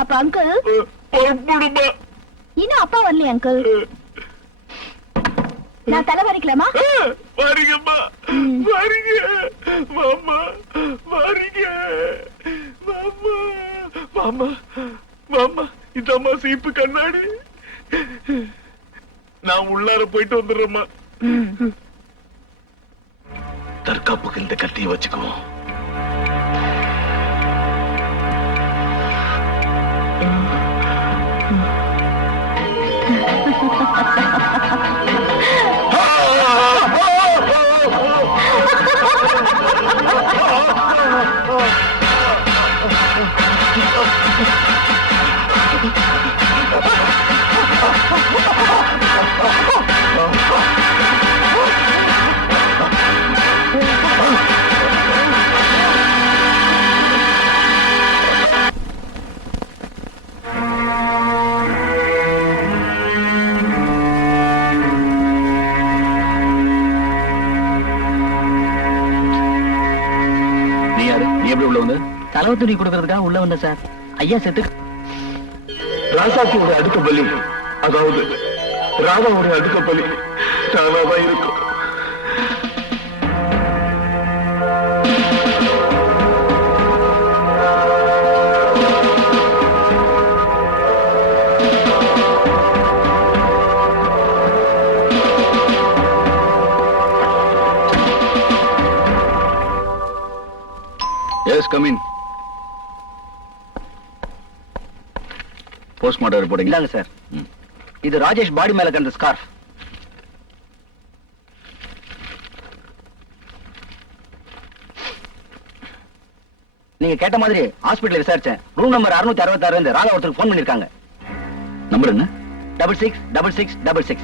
அப்ப அங்கிள் இன்னும் அப்பா வரலையா அங்கிள்? நான் தலை வரைக்கலாமா? வாரிங்கம்மா, வாரிங்க மாமா, வாரிங்க மாமா, மாமா மாமா. இந்த அம்மா சீப்பு கண்ணாடி, நான் உள்ளார போயிட்டு வந்துடுறேம்மா. தற்காப்புக்கு இந்த கத்தியை வச்சுக்குவோம். உள்ள வந்து? செலவு துணி கொடுக்கறதுக்காக உள்ள வந்த சார். ஐயா செத்து ராசாத்தியோட அடுத்த பலி, அதாவது ராதாவுடைய அடுத்த பலி ராதாதான் இருக்கும். Yes come in. Postmortem report இந்தாங்க சார். இது ராஜேஷ் பாடி மேல கண்ட ஸ்கார்ஃப். நீங்க கேட்ட மாதிரி ஹாஸ்பிடல்ல விசாரிச்சேன். ரூம் நம்பர் 666 ராதா ஒருத்தருக்கு போன் பண்ணிருக்காங்க. நம்பர் என்ன? 666666.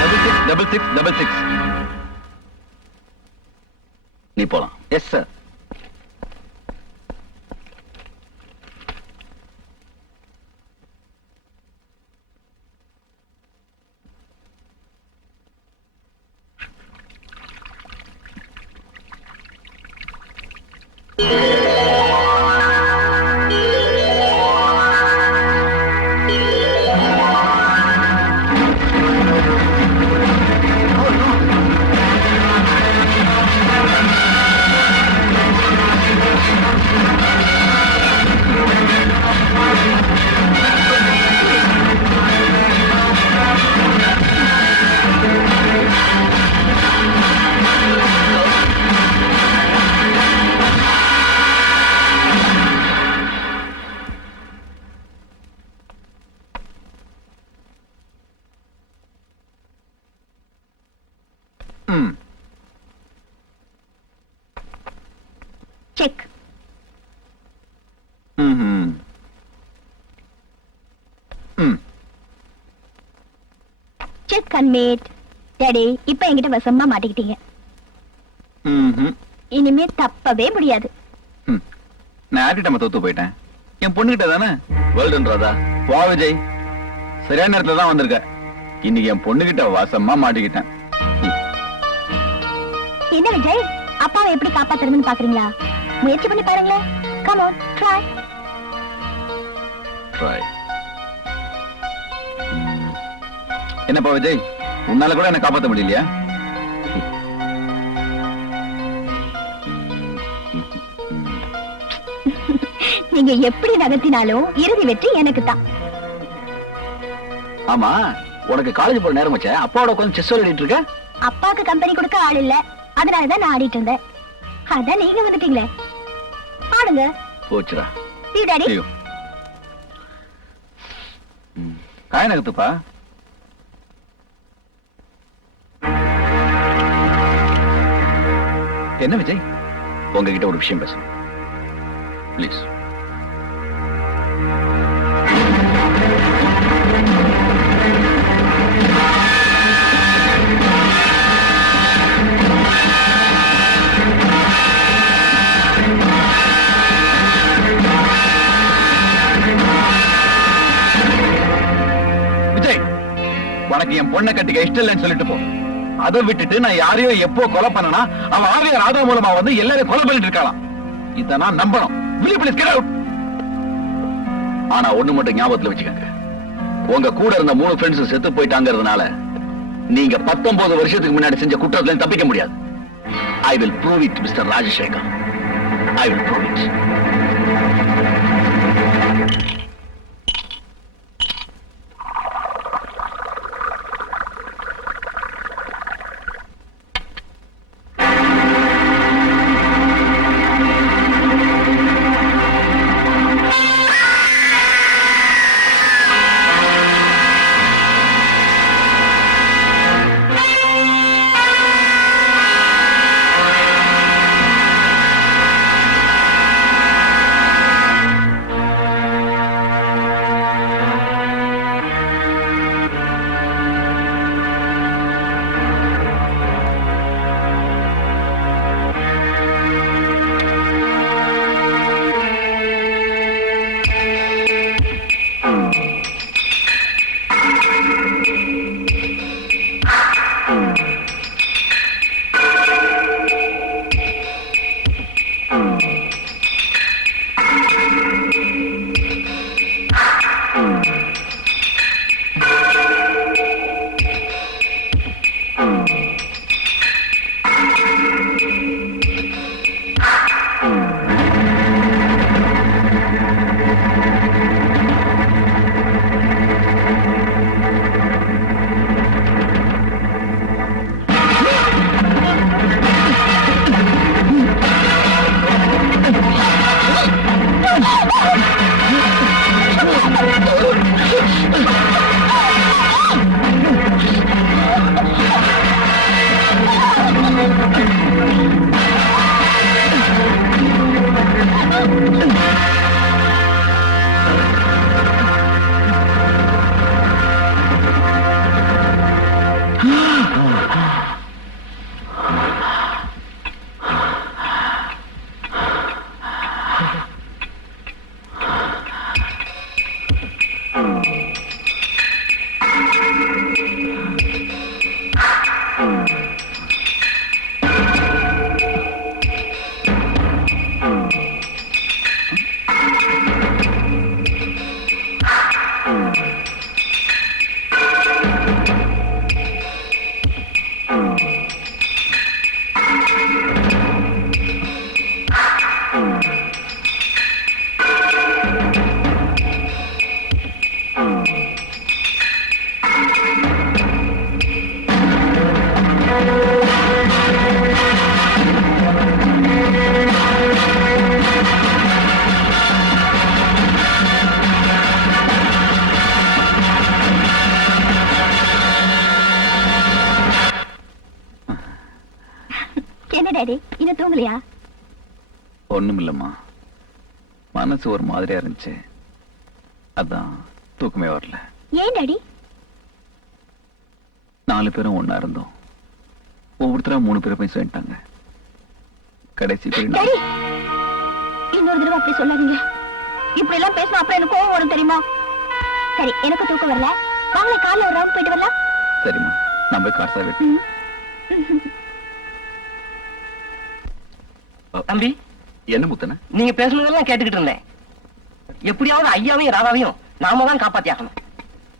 666666. நீ போலாம். Yes sir. Check. Check and mate. Daddy, இப்ப என்கிட்ட வசமா மாட்டிக்கிட்டீங்க. இனிமே தப்பவே முடியாது. நான் ஆட்டிட்டமா தோத்து போயிட்டேன். என் பொண்ணுகிட்ட தானே. வெல்டன் ராதா. வா விஜய், சரியான நேரத்துல தான் வந்திருக்க. இன்னைக்கு என் பொண்ணுகிட்ட வசமா மாட்டிக்கிட்டேன். என்ன விஜய், அப்பாவை எப்படி காப்பாத்துறதுன்னு பாக்குறீங்களா? முயற்சி பண்ணி பாருங்களேன். Come on, try. ட்ரை. என்னப்பா விஜய், உன்னால கூட என்ன காப்பாத்த முடியலையா? நீங்க எப்படி நகர்த்தினாலும் இறுதி வெற்றி எனக்கு தான். ஆமா, உனக்கு காலேஜ் போற நேரம் வச்ச அப்பாவோட உட்கார்ந்து செஸ் விளையாடிட்டு இருக்க. அப்பாவுக்கு கம்பெனி கொடுக்க ஆள் இல்ல, அதனாலதான் நான் ஆடிட்டு இருந்தேன். அதான் நீங்க வந்துட்டீங்களே, ஆடுங்க. போச்சுடா. See, Daddy. ஐயோ. காய நகத்துப்பா. என்ன விஜய், உங்ககிட்ட ஒரு விஷயம் பேசணும். ப்ளீஸ். விஜய், உனக்கு என் பொண்ணை கட்டிக்க இஷ்டம் இல்லைன்னு சொல்லிட்டு போ. அதை விட்டுட்டு நான் யாரையோ எப்போ கொலை பண்ணனா அவன் ஆவிய ராதா மூலமா வந்து எல்லாரையும் கொலை பண்ணிட்டு இருக்கலாம். இத நான் நம்பணும். Will you please get out? ஆனா ஒண்ணு மட்டும் ஞாபகத்துல வச்சுக்கங்க, உங்க கூட இருந்த 3 ஃப்ரெண்ட்ஸ் செத்து போயிட்டாங்கிறதுனால நீங்க 19 வருஷத்துக்கு முன்னாடி செஞ்ச குற்றத்துல தப்பிக்க முடியாது. I will prove it, Mr. Rajashekhar. I will prove it. Daddy இன்னும் தூங்கலையா? ஒண்ணும் இல்லம்மா, மனசு ஒரு மாதிரியா இருந்துச்சு, அதான் தூக்கமே வரல. ஏன் டாடி? 4 பேரும் ஒண்ணா இருந்தோம், ஒவ்வொருத்தரா 3 பேரை போய் சேர்ந்துட்டாங்க. கடைசி பேர் டாடி இன்னொரு தடவை அப்படி சொல்லாதீங்க. இப்படி எல்லாம் பேசினா அப்புறம் எனக்கு கோவம் வரும் தெரியுமா? சரி, எனக்கு தூக்கம் வரல, வாங்களே காலைல ஒரு ரவுண்ட் போயிட்டு வரலாம். சரிம்மா, நான் போய் கார் சாவி தம்பி, என்ன முத்தன? நீங்க பேசுனதெல்லாம் கேட்டுக்கிட்டு இருந்தேன். எப்படியாவது ஐயாவையும் ராதாவையும் நாம தான் காப்பாத்தி ஆகணும்.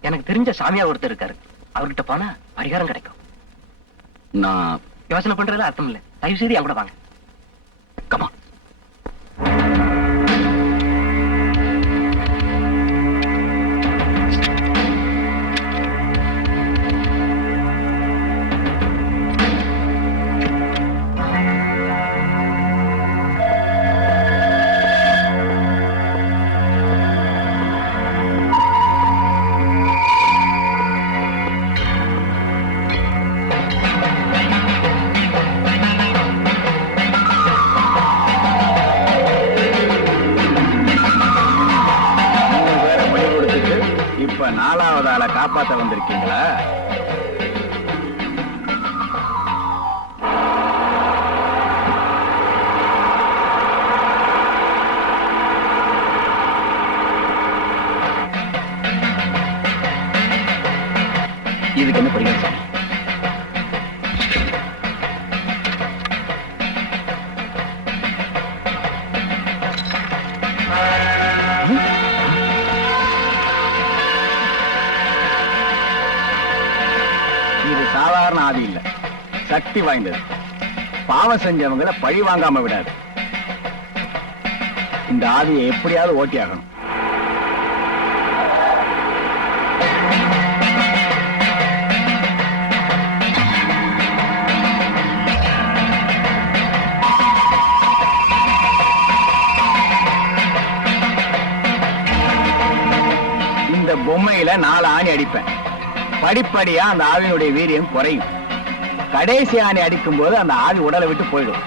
எனக்கு தெரிஞ்ச சாமியா ஒருத்தர் இருக்காரு, அவர்கிட்ட போனா பரிகாரம் கிடைக்கும். நான் யோசனை பண்றதுல அர்த்தம் இல்ல, தயவு செய்து என் கூட வாங்க. கமா. இப்ப 4வது ஆளை காப்பாத்த வந்திருக்கீங்களா? இதுக்கு என்ன பரிகாரம் சாமி? இது சாதாரண ஆவி இல்ல, சக்தி வாய்ந்தது. பாவம் செஞ்சவங்களை பழி வாங்காம விடாது. இந்த ஆவியை எப்படியாவது ஓட்டி ஆகணும். இந்த பொம்மையில 4 ஆணி அடிப்பேன். படிப்படியா அந்த ஆவியினுடைய வீரியம் குறையும். கடைசி ஆணி அடிக்கும் போது அந்த ஆவி உடலை விட்டு போயிடும்.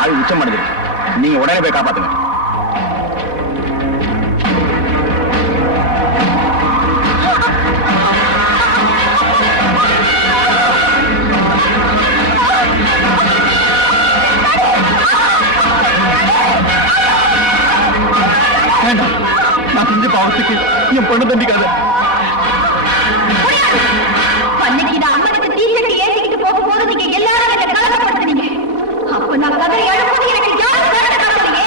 ஆவி உச்சம் அடைஞ்சிருக்கு. நீங்க உடனே போய் காப்பாத்துங்க. வேண்டாம், நான் செஞ்ச பாவத்துக்கு என் பொண்ணு தண்டிக்காத. அன்னைக்கு நான் அம்மனுக்கு தீக்கட்டி ஏற்றிக்கிட்டு போகும்போது நீங்க எல்லாரும் என்ன கலக்கப்படுத்துனீங்க. அப்ப நான் கதறி எழுப்பது எனக்கு யாரும் கலக்கப்படுத்தீங்க.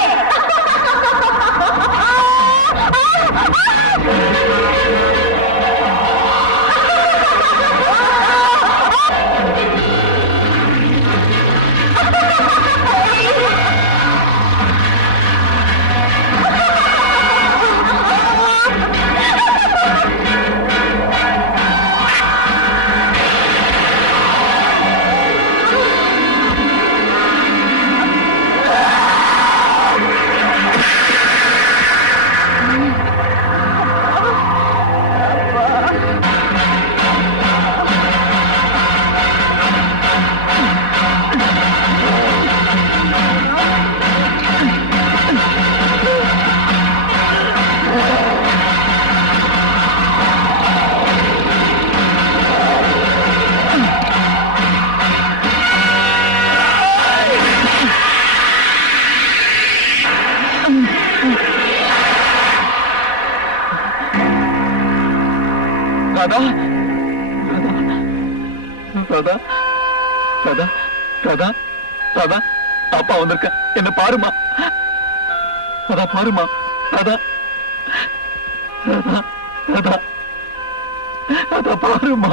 ராதா, ராதா, ராதா, ராதா, ராதா, அப்பா வந்திருக்க, என்ன பாருமா. ராதா பாருமா, ராதா, ராதா, ராதா, ராதா பாருமா.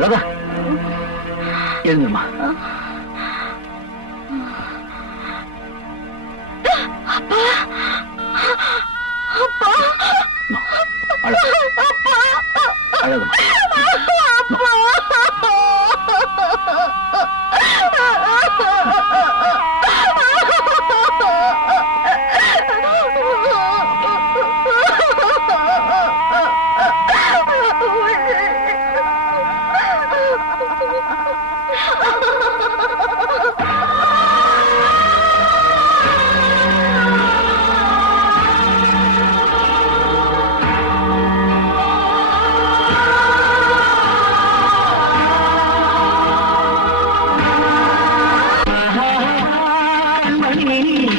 ராதா, எழுந்துமா. அழகுமா.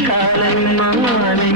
காலை மாலை